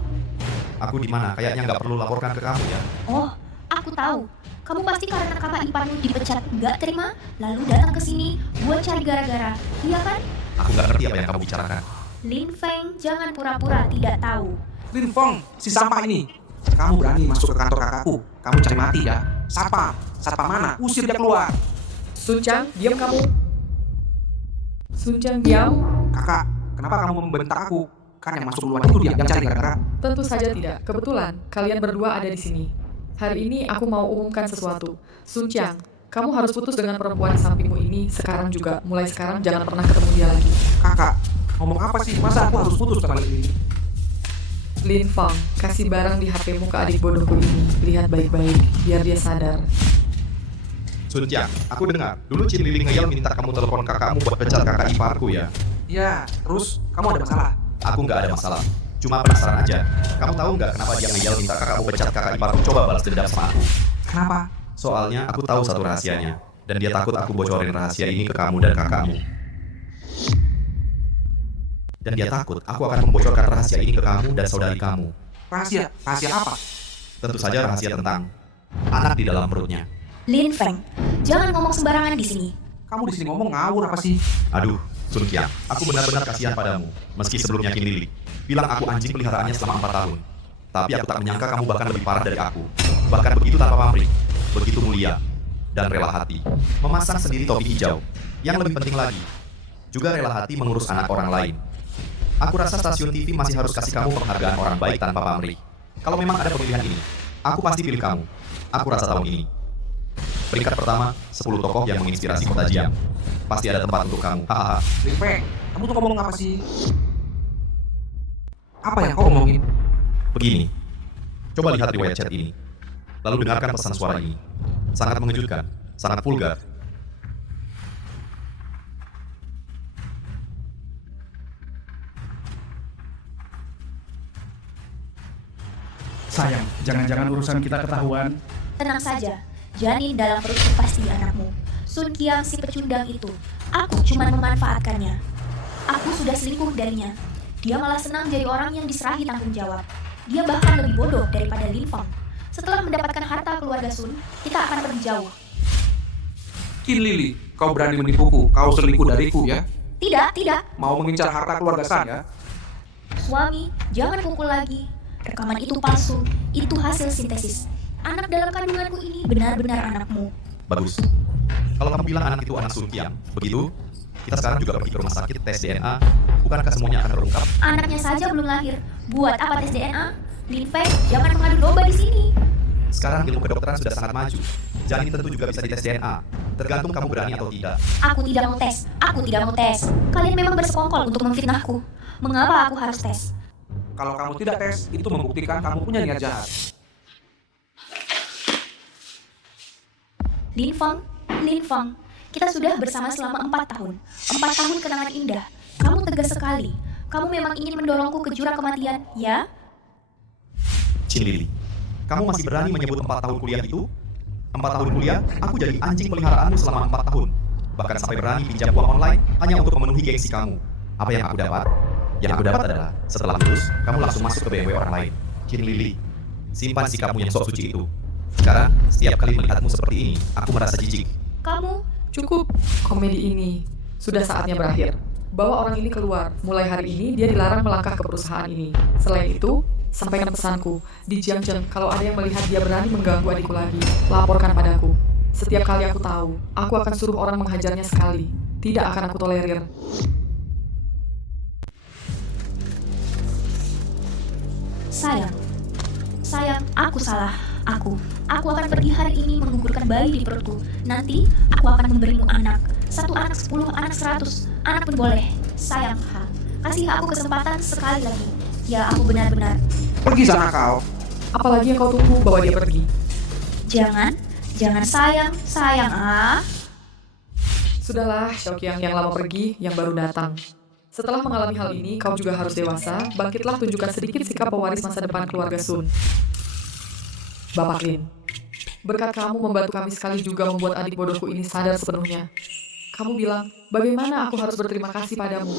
Aku di mana? Kayaknya nggak perlu laporkan ke kamu ya. Oh, aku tahu. Kamu pasti karena kakak iparmu dipecat nggak terima, lalu datang ke sini buat cari gara-gara, iya kan? Aku nggak ngerti apa yang kamu bicarakan. Lin Feng, jangan pura-pura tidak tahu. Lin Feng, si sampah ini. Kamu berani masuk ke kantor kakakku. Kamu cari mati ya. Satpam mana? Usir dia keluar. Sun Chang, diam kamu. Sun Chang, diam. Kakak, kenapa kamu membentak aku? Kan yang masuk duluan itu dia yang cari gara-gara. Tentu saja tidak. Kebetulan, kalian berdua ada di sini. Hari ini aku mau umumkan sesuatu. Sun Chang, kamu harus putus dengan perempuan di sampingmu ini sekarang juga. Mulai sekarang jangan pernah ketemu dia lagi. Kakak, ngomong apa sih? Masa aku harus putus sama ini? Lin Feng, kasih barang di HP-mu ke adik bodohku ini. Lihat baik-baik, biar dia sadar. Sun Jiang, aku dengar. Dulu Chin Lili ngeyel minta kamu telepon kakakmu buat pecat kakak iparku ya. Iya, terus kamu ada masalah? Aku nggak ada masalah. Cuma penasaran aja. Kamu tahu nggak kenapa dia ngeyel minta kakakmu pecat kakak iparku? Coba balas dendam sama aku. Kenapa? Soalnya aku tahu satu rahasianya. Dan dia takut aku bocorin rahasia ini ke kamu dan kakakmu. Dan dia takut aku akan membocorkan rahasia ini ke kamu dan saudari kamu. Rahasia? Rahasia apa? Tentu saja rahasia tentang anak di dalam perutnya. Lin Feng, jangan ngomong sembarangan di sini. Kamu di sini ngomong ngawur apa sih? Aduh, Sun Qiang, aku benar-benar kasihan padamu. Meski sebelumnya Qin Lili bilang aku anjing peliharaannya selama 4 tahun. Tapi aku tak menyangka kamu bahkan lebih parah dari aku. Bahkan begitu tanpa pamrih, begitu mulia, dan rela hati. Memasang sendiri topi hijau. Yang lebih penting lagi, juga rela hati mengurus anak orang lain. Aku rasa stasiun TV masih harus kasih kamu penghargaan orang baik tanpa pamrih. Kalau memang ada pemilihan ini, aku pasti pilih kamu. Aku rasa tahun ini. Peringkat pertama, 10 tokoh yang menginspirasi kota Jiang. Pasti ada tempat untuk kamu. Hahaha. Lin Feng, kamu tuh ngomong apa sih? Apa yang kau ngomongin? Begini, coba lihat riwayat chat ini. Lalu dengarkan pesan suara ini. Sangat mengejutkan, sangat vulgar. Sayang, jangan-jangan urusan kita ketahuan. Tenang saja, janin dalam perutku pasti anakmu. Sun Qiang si pecundang itu, aku cuma memanfaatkannya. Aku sudah selingkuh darinya. Dia malah senang jadi orang yang diserahi tanggung jawab. Dia bahkan lebih bodoh daripada Lin Feng. Setelah mendapatkan harta keluarga Sun, kita akan pergi jauh. Qin Lili, kau berani menipuku, kau selingkuh dariku ya? Tidak. Mau mengincar harta keluarga San ya? Suami, jangan pukul lagi. Rekaman itu palsu, itu hasil sintesis. Anak dalam kandunganku ini benar-benar anakmu. Bagus. Kalau kamu bilang anak itu anak Sun Qiang, begitu? Kita sekarang juga pergi ke rumah sakit tes DNA. Bukankah semuanya akan terungkap? Anaknya saja belum lahir. Buat apa tes DNA? Lin Feng, jangan mengadu domba di sini. Sekarang ilmu kedokteran sudah sangat maju. Janin tentu juga bisa dites DNA. Tergantung kamu berani atau tidak. Aku tidak mau tes. Kalian memang bersekongkol untuk memfitnahku. Mengapa aku harus tes? Kalau kamu tidak tes, itu membuktikan kamu punya niat jahat. Lin Feng, kita sudah bersama selama 4 tahun. 4 tahun kenangan indah. Kamu tegas sekali. Kamu memang ingin mendorongku ke jurang kematian, ya? Qin Lili, kamu masih berani menyebut 4 tahun kuliah itu? 4 tahun kuliah, aku jadi anjing peliharaanmu selama 4 tahun. Bahkan sampai berani pinjam uang online hanya untuk memenuhi gengsi kamu. Apa yang aku dapat? Yang aku dapat adalah, setelah lulus, kamu langsung masuk ke BMW orang lain. Qin Lili, simpan sikapmu yang sok suci itu. Sekarang, setiap kali melihatmu seperti ini, aku merasa jijik. Kamu, Cukup komedi ini. Sudah saatnya berakhir. Bawa orang ini keluar. Mulai hari ini dia dilarang melangkah ke perusahaan ini. Selain itu, sampaikan pesanku. Di Jiangzheng, kalau ada yang melihat dia berani mengganggu adikku lagi, laporkan padaku. Setiap kali aku tahu, aku akan suruh orang menghajarnya sekali. Tidak akan aku tolerir. Sayang, aku salah. Aku akan pergi hari ini menggugurkan bayi di perutku. Nanti, aku akan memberimu anak. 1 anak, 10 anak, 100 anak pun boleh. Sayang, kasih aku kesempatan sekali lagi. Ya, aku benar-benar. Pergi sana kau. Apalagi yang kau tunggu, bawa dia pergi. Jangan sayang. Sudahlah, Xiaoqiang yang lama pergi, yang baru datang. Setelah mengalami hal ini, kau juga harus dewasa. Bangkitlah, tunjukkan sedikit sikap pewaris masa depan keluarga Sun. Bapak Lin, berkat kamu membantu kami sekali juga membuat adik bodohku ini sadar sepenuhnya. Kamu bilang, bagaimana aku harus berterima kasih padamu?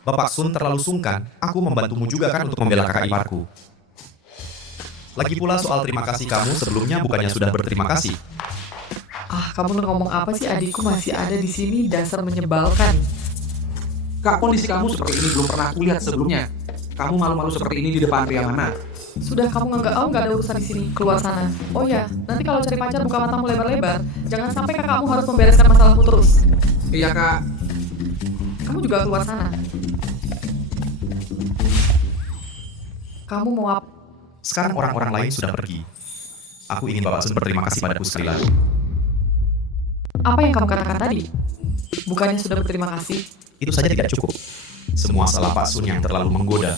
Bapak Sun terlalu sungkan, aku membantumu juga kan untuk membela kakak iparku. Lagi pula soal terima kasih kamu sebelumnya bukannya sudah berterima kasih. Kamu ngomong apa sih? Adikku masih ada di sini, dasar menyebalkan. Kak, kondisi kamu seperti ini belum pernah aku lihat sebelumnya. Kamu malu-malu seperti ini di depan pria mana? Sudah, kamu nggak ada urusan di sini. Keluar sana. Oh ya, nanti kalau cari pacar buka matamu lebar-lebar. Jangan sampai kakakmu harus membereskan masalahmu terus. Iya, Kak. Kamu juga keluar sana. Kamu mau apa? Sekarang orang-orang lain sudah pergi. Aku ingin Bapak Sun berterima kasih padaku sekali lagi. Apa yang kamu katakan tadi? Bukannya sudah berterima kasih? Itu saja tidak cukup. Semua salah Pak Sun yang terlalu menggoda.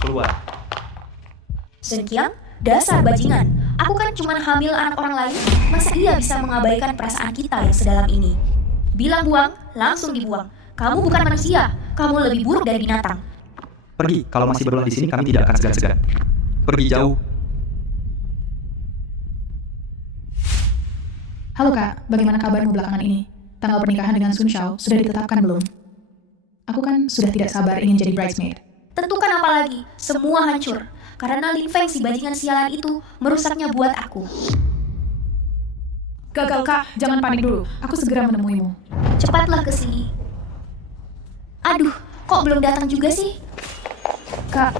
Keluar. Sun Qiang, dasar bajingan. Aku kan cuma hamil anak orang lain. Masa ia bisa mengabaikan perasaan kita yang sedalam ini? Bilang buang, langsung dibuang. Kamu bukan manusia. Kamu lebih buruk dari binatang. Pergi, kalau masih berulah di sini kami tidak akan segan-segan. Pergi jauh. Halo Kak, bagaimana kabarmu belakangan ini? Tanggal pernikahan dengan Sun Xiao sudah ditetapkan belum? Aku kan sudah tidak sabar ingin jadi bridesmaid. Tentukan apa lagi? Semua hancur. Karena Lin Feng si bajingan sialan itu merusaknya buat aku. Gagal Kak, jangan panik dulu. Aku segera menemuimu. Cepatlah ke sini. Aduh, kok belum datang juga sih? Kak,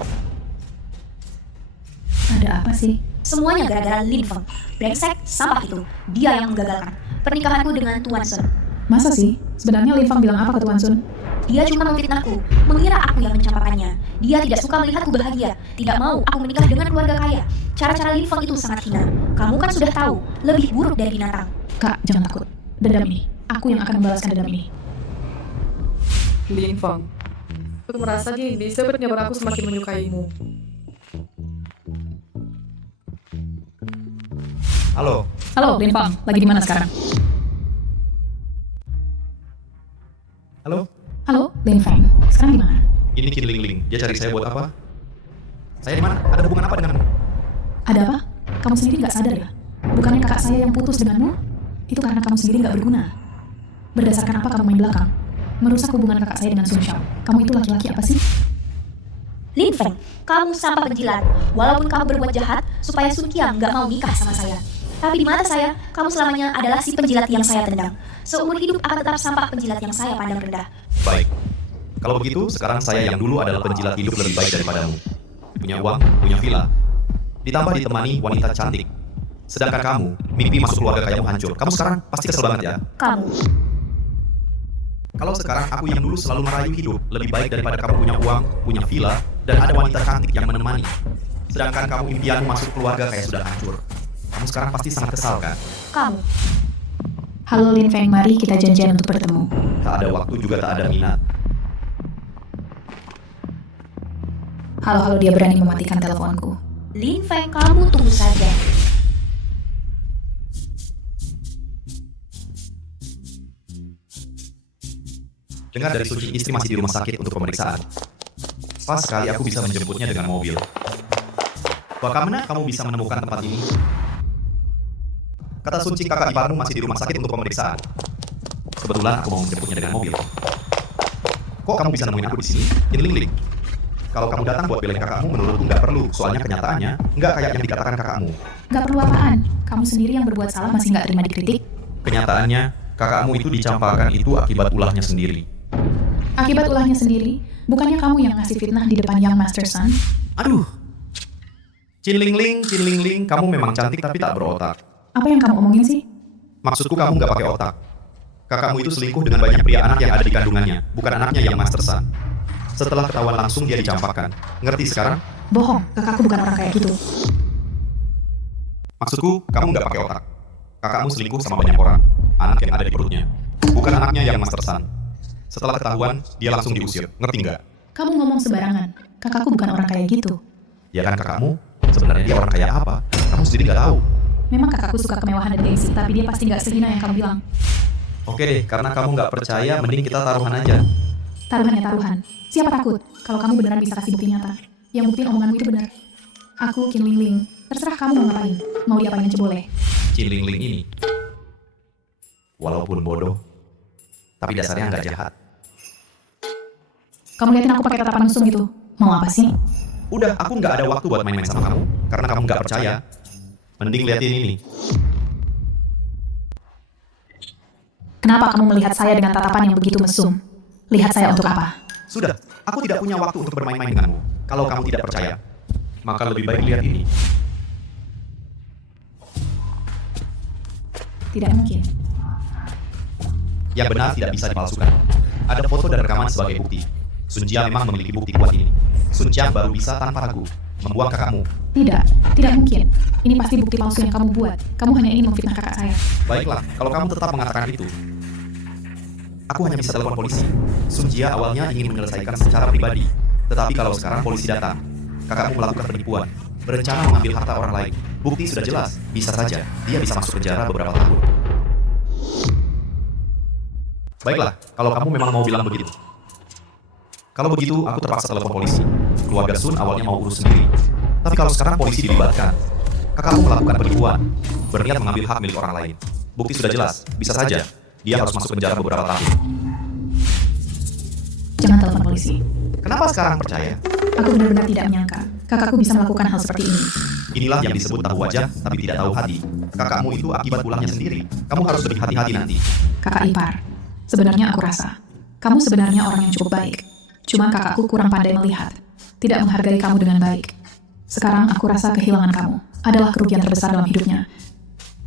ada apa sih? Semuanya gara-gara Lin Feng. Brengsek, sampah itu. Dia yang menggagalkan pernikahanku dengan Tuan Sun. Masa sih? Sebenarnya Lin Feng bilang apa ke Tuan Sun? Dia cuma memfitnahku, mengira aku yang mencampakannya. Dia tidak suka melihatku bahagia, tidak mau aku menikah dengan keluarga kaya. Cara-cara Lin Feng itu sangat hina. Kamu kan sudah tahu, lebih buruk dari binatang. Kak, jangan takut. Dendam ini, aku yang akan membalaskan dendam ini. Lin Feng, aku merasa gini, sebenarnya aku semakin menyukaimu. Halo. Halo, Lin Feng. Lagi di mana sekarang? Halo. Halo, Lin Feng. Sekarang di mana? Ini Qin Ling Ling. Dia cari saya buat apa? Saya di mana? Ada hubungan apa denganmu? Ada apa? Kamu sendiri nggak sadar ya? Bukannya kakak saya yang putus denganmu? Itu karena kamu sendiri nggak berguna. Berdasarkan apa kamu main belakang? Merusak hubungan kakak saya dengan Sun Xiao. Kamu itu laki-laki apa sih? Lin Feng, kamu sampah penjilat. Walaupun kamu berbuat jahat, supaya Sun Qiang nggak mau nikah sama saya. Tapi di mata saya, kamu selamanya adalah si penjilat yang saya tendang. Seumur hidup akan tetap sampah penjilat yang saya pandang rendah. Baik. Kalau begitu, sekarang saya yang dulu adalah penjilat hidup lebih baik daripadamu. Punya uang, punya villa. Ditambah ditemani wanita cantik. Sedangkan kamu, mimpi masuk keluarga kayamu hancur. Kamu sekarang pasti kesel banget ya? Kamu. Kalau sekarang aku yang dulu selalu merayu hidup, lebih baik daripada kamu punya uang, punya villa, dan ada wanita cantik yang menemani. Sedangkan kamu impianmu masuk keluarga kayak sudah hancur. Kamu sekarang pasti sangat kesal kan? Kamu. Halo Lin Feng, mari kita janjian untuk bertemu. Tak ada waktu juga tak ada minat. Halo, dia berani mematikan teleponku. Lin Feng, kamu tunggu saja. Dengar dari Suci, istri masih di rumah sakit untuk pemeriksaan. Pas sekali aku bisa menjemputnya dengan mobil. Bagaimana kamu bisa menemukan tempat ini? Kata Suci, kakak iparmu masih di rumah sakit untuk pemeriksaan. Kebetulan aku mau menjemputnya dengan mobil. Kok kamu bisa nemuin aku di sini? Jin Ling. Kalau kamu datang buat belain kakakmu, menurutku nggak perlu. Soalnya kenyataannya nggak kayak yang dikatakan kakakmu. Nggak perlu apaan? Kamu sendiri yang berbuat salah masih nggak terima dikritik? Kenyataannya, kakakmu itu dicampakkan itu akibat ulahnya sendiri. Akibat ulahnya sendiri? Bukannya kamu yang ngasih fitnah di depan Young Master Sun? Aduh. Jin Ling, kamu memang cantik tapi tak berotak. Apa yang kamu omongin sih? Maksudku kamu nggak pakai otak. Kakakmu itu selingkuh dengan banyak pria anak yang ada di kandungannya, bukan anaknya yang Master Sun. Setelah ketahuan langsung dia dicampakkan. Ngerti sekarang? Bohong, kakakku bukan orang kayak gitu. Maksudku, kamu nggak pakai otak. Kakakmu selingkuh sama banyak orang, anak yang ada di perutnya. Bukan anaknya yang Master Sun. Setelah ketahuan, dia langsung diusir. Ngerti nggak? Kamu ngomong sembarangan. Kakakku bukan orang kayak gitu. Ya kan kakakmu? Sebenarnya dia orang kayak apa? Kamu sendiri nggak tahu. Memang kakakku suka kemewahan dan gengsi, tapi dia pasti nggak sehina yang kamu bilang. Oke deh, karena kamu nggak percaya, mending kita taruhan aja. Taruhan ya taruhan. Siapa takut? Kalau kamu beneran bisa kasih bukti nyata. Yang buktiin omonganmu itu benar. Aku, Jin Ling. Terserah kamu mau ngapain. Mau diapain aja boleh. Jin Ling ini, walaupun bodoh, tapi dasarnya nggak jahat. Kamu liatin aku pakai tatapan mesum gitu. Mau apa sih? Udah, aku nggak ada waktu buat main-main sama kamu, karena kamu nggak percaya. Mending liatin ini. Kenapa kamu melihat saya dengan tatapan yang begitu mesum? Lihat saya untuk apa? Sudah, aku tidak punya waktu untuk bermain-main denganmu. Kalau kamu tidak percaya, maka lebih baik lihat ini. Tidak mungkin. Yang benar tidak bisa dipalsukan. Ada foto dan rekaman sebagai bukti. Sun Jia memang memiliki bukti kuat ini. Sun Jia baru bisa tanpa ragu membuang kakakmu. Tidak mungkin. Ini pasti bukti palsu yang kamu buat. Kamu hanya ingin memfitnah kakak saya. Baiklah, kalau kamu tetap mengatakan itu, aku hanya bisa telepon polisi. Sun Jia awalnya ingin menyelesaikan secara pribadi. Tetapi kalau sekarang polisi datang, kakakmu melakukan penipuan, berencana mengambil harta orang lain. Bukti sudah jelas, bisa saja dia bisa masuk penjara beberapa tahun. Baiklah, kalau kamu memang mau bilang begitu. Kalau begitu, aku terpaksa telepon polisi. Keluarga Sun awalnya mau urus sendiri. Tapi kalau sekarang polisi dilibatkan, kakakmu melakukan penipuan, berniat mengambil hak milik orang lain. Bukti sudah jelas, bisa saja dia harus masuk penjara beberapa tahun. Jangan telepon polisi. Kenapa sekarang percaya? Aku benar-benar tidak menyangka kakakku bisa melakukan hal seperti ini. Inilah yang disebut tahu wajah, tapi tidak tahu hati. Kakakmu itu akibat ulahnya sendiri. Kamu harus lebih hati-hati nanti. Kakak ipar, sebenarnya aku rasa kamu sebenarnya orang yang cukup baik. Cuma kakakku kurang pandai melihat, tidak menghargai kamu dengan baik. Sekarang aku rasa kehilangan kamu adalah kerugian terbesar dalam hidupnya.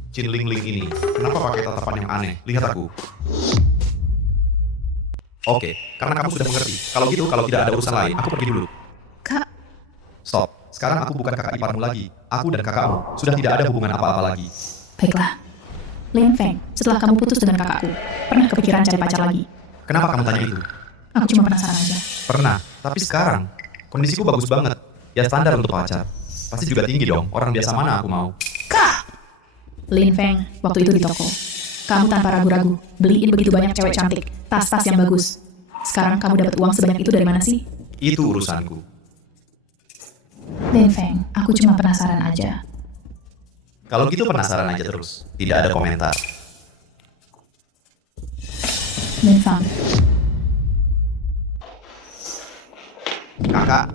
Jin Ling ini, kenapa pakai tatapan yang aneh? Lihat aku. Oke, karena kamu sudah mengerti. Kalau gitu, kalau tidak ada urusan lain, aku pergi dulu. Kak. Stop. Sekarang aku bukan kakak iparmu lagi. Aku dan kakakmu sudah tidak ada hubungan apa-apa lagi. Baiklah. Lin Feng, setelah kamu putus dengan kakakku, pernah kepikiran cari pacar lagi? Kenapa kamu tanya itu? Aku cuma penasaran aja. Pernah, tapi sekarang kondisiku bagus banget. Ya standar untuk pacar. Pasti juga tinggi dong, orang biasa mana aku mau. Kak! Lin Feng, waktu itu di toko. Kamu tanpa ragu-ragu, beliin begitu banyak cewek cantik, tas-tas yang bagus. Sekarang kamu dapat uang sebanyak itu dari mana sih? Itu urusanku. Lin Feng, aku cuma penasaran aja. Kalau gitu penasaran aja terus. Tidak ada komentar. Lin Feng. Kakak,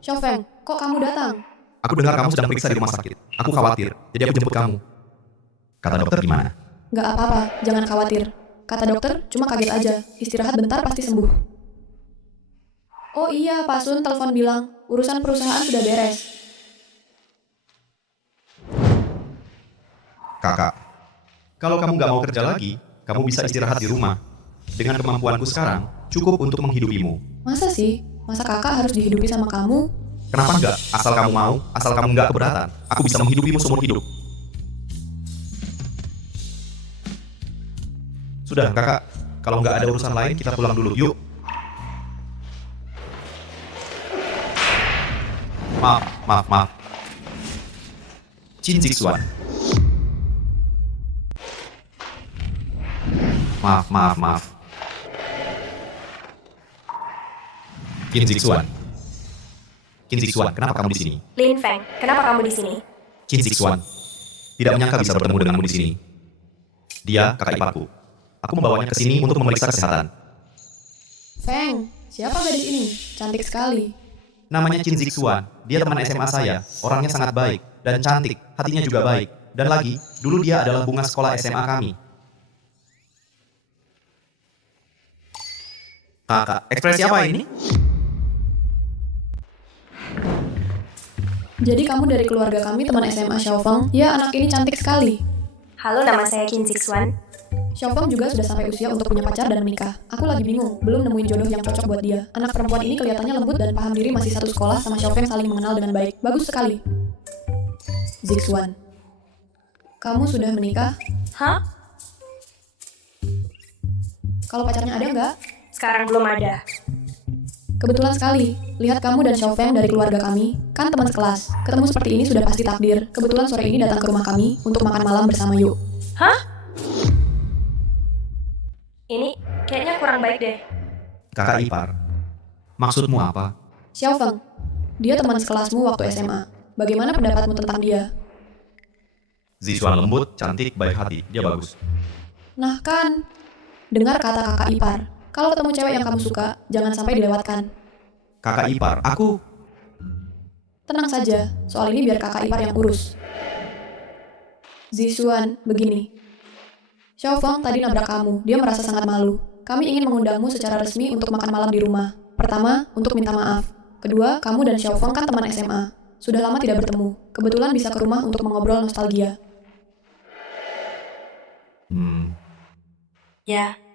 Xiao Feng, kok kamu datang? aku dengar kamu sedang periksa di rumah sakit. Aku khawatir, jadi aku jemput kamu. Kata dokter gimana? Nggak apa-apa, jangan khawatir. Kata dokter, cuma kaget aja. Istirahat bentar pasti sembuh. Oh iya, Pak Sun telepon bilang, urusan perusahaan sudah beres. Kakak, kalau kamu nggak mau kerja lagi, kamu bisa istirahat di rumah. Dengan kemampuanku sekarang, cukup untuk menghidupimu. Masa sih? Masa kakak harus dihidupi sama kamu? Kenapa enggak? Asal kamu mau, asal kamu nggak keberatan, aku bisa menghidupimu seumur hidup. Sudah, kakak. Kalau nggak ada urusan lain, kita pulang dulu. Yuk. Maaf. Jin Zixuan. Maaf. Jin Zixuan, kenapa kamu di sini? Lin Feng, kenapa kamu di sini? Jin Zixuan, tidak menyangka bisa bertemu denganmu di sini. Dia kakak iparku. Aku membawanya ke sini untuk memeriksa kesehatan. Feng, siapa gadis ini? Cantik sekali. Namanya Chin Zixuan. Dia teman SMA saya. Orangnya sangat baik dan cantik. Hatinya juga baik. Dan lagi, dulu dia adalah bunga sekolah SMA kami. Kakak, ekspresi apa ini? Jadi kamu dari keluarga kami teman SMA Xiaofeng? Ya, anak ini cantik sekali. Halo, nama saya Qin Zixuan. Xiaofeng juga sudah sampai usia untuk punya pacar dan menikah. Aku lagi bingung, belum nemuin jodoh yang cocok buat dia. Anak perempuan ini kelihatannya lembut dan paham diri, masih satu sekolah sama Xiaofeng, saling mengenal dengan baik. Bagus sekali. Zixuan, kamu sudah menikah? Hah? Kalau pacarnya ada nggak? Sekarang belum ada. Kebetulan sekali, lihat kamu dan Xiaofeng dari keluarga kami, kan teman sekelas. Ketemu seperti ini sudah pasti takdir. Kebetulan sore ini datang ke rumah kami untuk makan malam bersama yuk. Hah? Ini kayaknya kurang baik deh. Kakak ipar. Maksudmu apa? Xiaofeng, dia teman sekelasmu waktu SMA. Bagaimana pendapatmu tentang dia? Zixuan lembut, cantik, baik hati. Dia bagus. Nah kan, dengar kata kakak ipar. Kalau ketemu cewek yang kamu suka, jangan sampai dilewatkan. Kakak ipar, aku... Tenang saja, soal ini biar kakak ipar yang urus. Zixuan, begini. Xiaofeng tadi nabrak kamu, dia merasa sangat malu. Kami ingin mengundangmu secara resmi untuk makan malam di rumah. Pertama, untuk minta maaf. Kedua, kamu dan Xiaofeng kan teman SMA. Sudah lama tidak bertemu. Kebetulan bisa ke rumah untuk mengobrol nostalgia.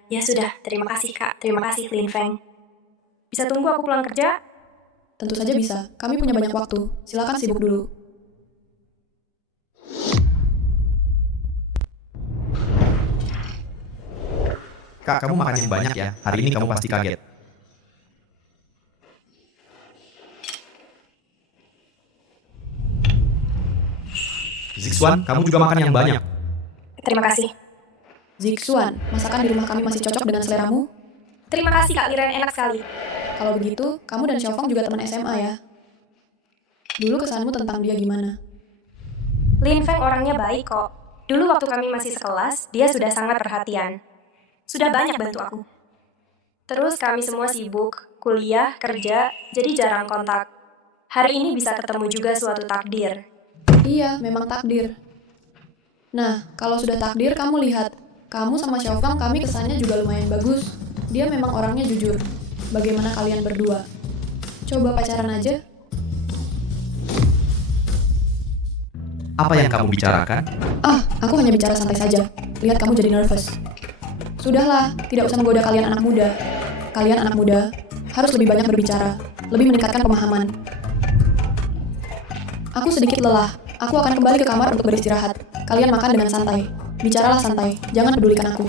Ya sudah. Terima kasih, Kak. Terima kasih, Lin Feng. Bisa tunggu aku pulang kerja? Tentu saja bisa. Kami punya banyak waktu. Silakan sibuk dulu. Kak, kamu makan yang banyak ya. Hari ini kamu pasti kaget. Zixuan, kamu juga makan yang banyak. Terima kasih. Zixuan, masakan di rumah kami masih cocok dengan seleramu? Terima kasih, Kak Liren. Enak sekali. Kalau begitu, kamu dan Xiaofeng juga teman SMA ya? Dulu kesanmu tentang dia gimana? Lin Feng orangnya baik kok. Dulu waktu kami masih sekelas, dia sudah sangat perhatian. Sudah banyak bantu aku. Terus kami semua sibuk, kuliah, kerja, jadi jarang kontak. Hari ini bisa ketemu juga suatu takdir. Iya, memang takdir. Nah, kalau sudah takdir, kamu lihat. Kamu sama Xiaofeng kami kesannya juga lumayan bagus. Dia memang orangnya jujur. Bagaimana kalian berdua? Coba pacaran aja. Apa yang kamu bicarakan? Aku hanya bicara santai saja. Lihat kamu jadi nervous. Sudahlah, tidak usah menggoda kalian anak muda. Kalian anak muda harus lebih banyak berbicara, lebih meningkatkan pemahaman. Aku sedikit lelah. Aku akan kembali ke kamar untuk beristirahat. Kalian makan dengan santai. Bicaralah santai, jangan pedulikan aku.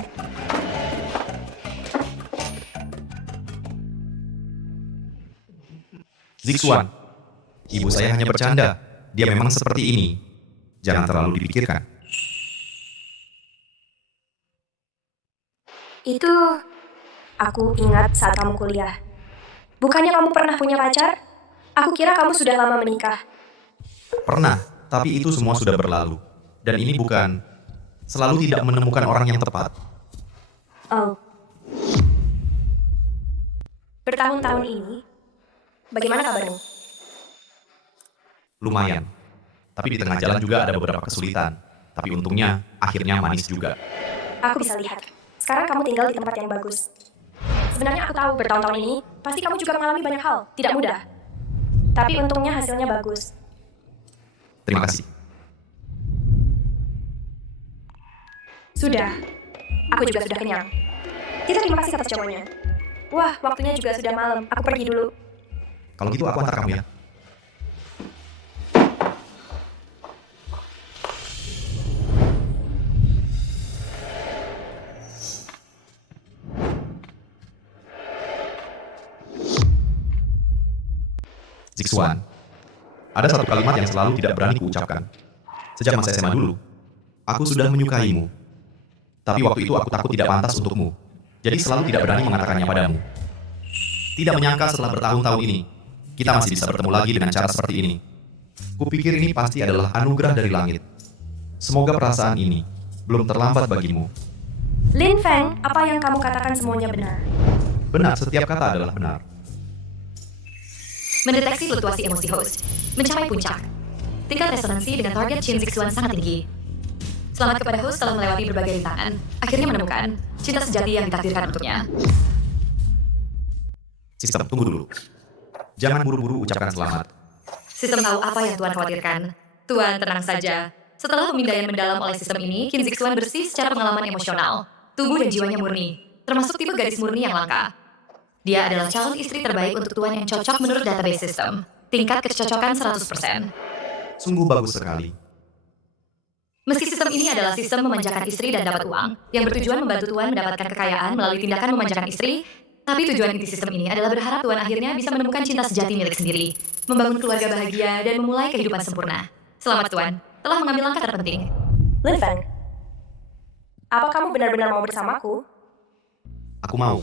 Zixuan, ibu saya hanya bercanda. Dia memang seperti ini. Jangan terlalu dipikirkan. Itu aku ingat saat kamu kuliah. Bukannya kamu pernah punya pacar? Aku kira kamu sudah lama menikah. Pernah, tapi itu semua sudah berlalu. Dan ini bukan selalu tidak menemukan orang yang tepat. Oh. Bertahun-tahun ini, bagaimana kabarmu? Lumayan. Tapi di tengah jalan juga ada beberapa kesulitan. Tapi untungnya, akhirnya manis juga. Aku bisa lihat. Sekarang kamu tinggal di tempat yang bagus. Sebenarnya aku tahu bertahun-tahun ini, pasti kamu juga mengalami banyak hal. Tidak mudah. Tapi untungnya hasilnya bagus. Terima kasih. Sudah. Aku juga sudah kenyang. Kita terima kasih atas jawabannya. Wah, waktunya juga sudah malam. Aku pergi dulu. Kalau gitu aku antar kamu ya. Zixuan, ada satu kalimat yang selalu tidak berani kuucapkan. Sejak masa SMA dulu, aku sudah menyukaimu. Tapi waktu itu aku takut tidak pantas untukmu. Jadi selalu tidak berani mengatakannya padamu. Tidak menyangka setelah bertahun-tahun ini, kita masih bisa bertemu lagi dengan cara seperti ini. Kupikir ini pasti adalah anugerah dari langit. Semoga perasaan ini belum terlambat bagimu. Lin Feng, apa yang kamu katakan semuanya benar. Benar, setiap kata adalah benar. Mendeteksi fluktuasi emosi host. Mencapai puncak. Tingkat resonansi dengan target Shin Zixuan sangat tinggi. Selamat kepada host setelah melewati berbagai rintangan. Akhirnya menemukan cinta sejati yang ditakdirkan untuknya. Sistem, tunggu dulu. Jangan buru-buru ucapkan selamat. Sistem tahu apa yang Tuan khawatirkan. Tuan tenang saja. Setelah pemindaian mendalam oleh sistem ini, Shin Zixuan bersih secara pengalaman emosional. Tubuh dan jiwanya murni, termasuk tipe gadis murni yang langka. Dia adalah calon istri terbaik untuk Tuan yang cocok menurut database sistem. Tingkat kecocokan 100%. Sungguh bagus sekali. Meski sistem ini adalah sistem memanjakan istri dan dapat uang, yang bertujuan membantu Tuan mendapatkan kekayaan melalui tindakan memanjakan istri, tapi tujuan inti sistem ini adalah berharap Tuan akhirnya bisa menemukan cinta sejati milik sendiri, membangun keluarga bahagia, dan memulai kehidupan sempurna. Selamat Tuan, telah mengambil langkah terpenting. Lin Feng, apa kamu benar-benar mau bersamaku? Aku mau.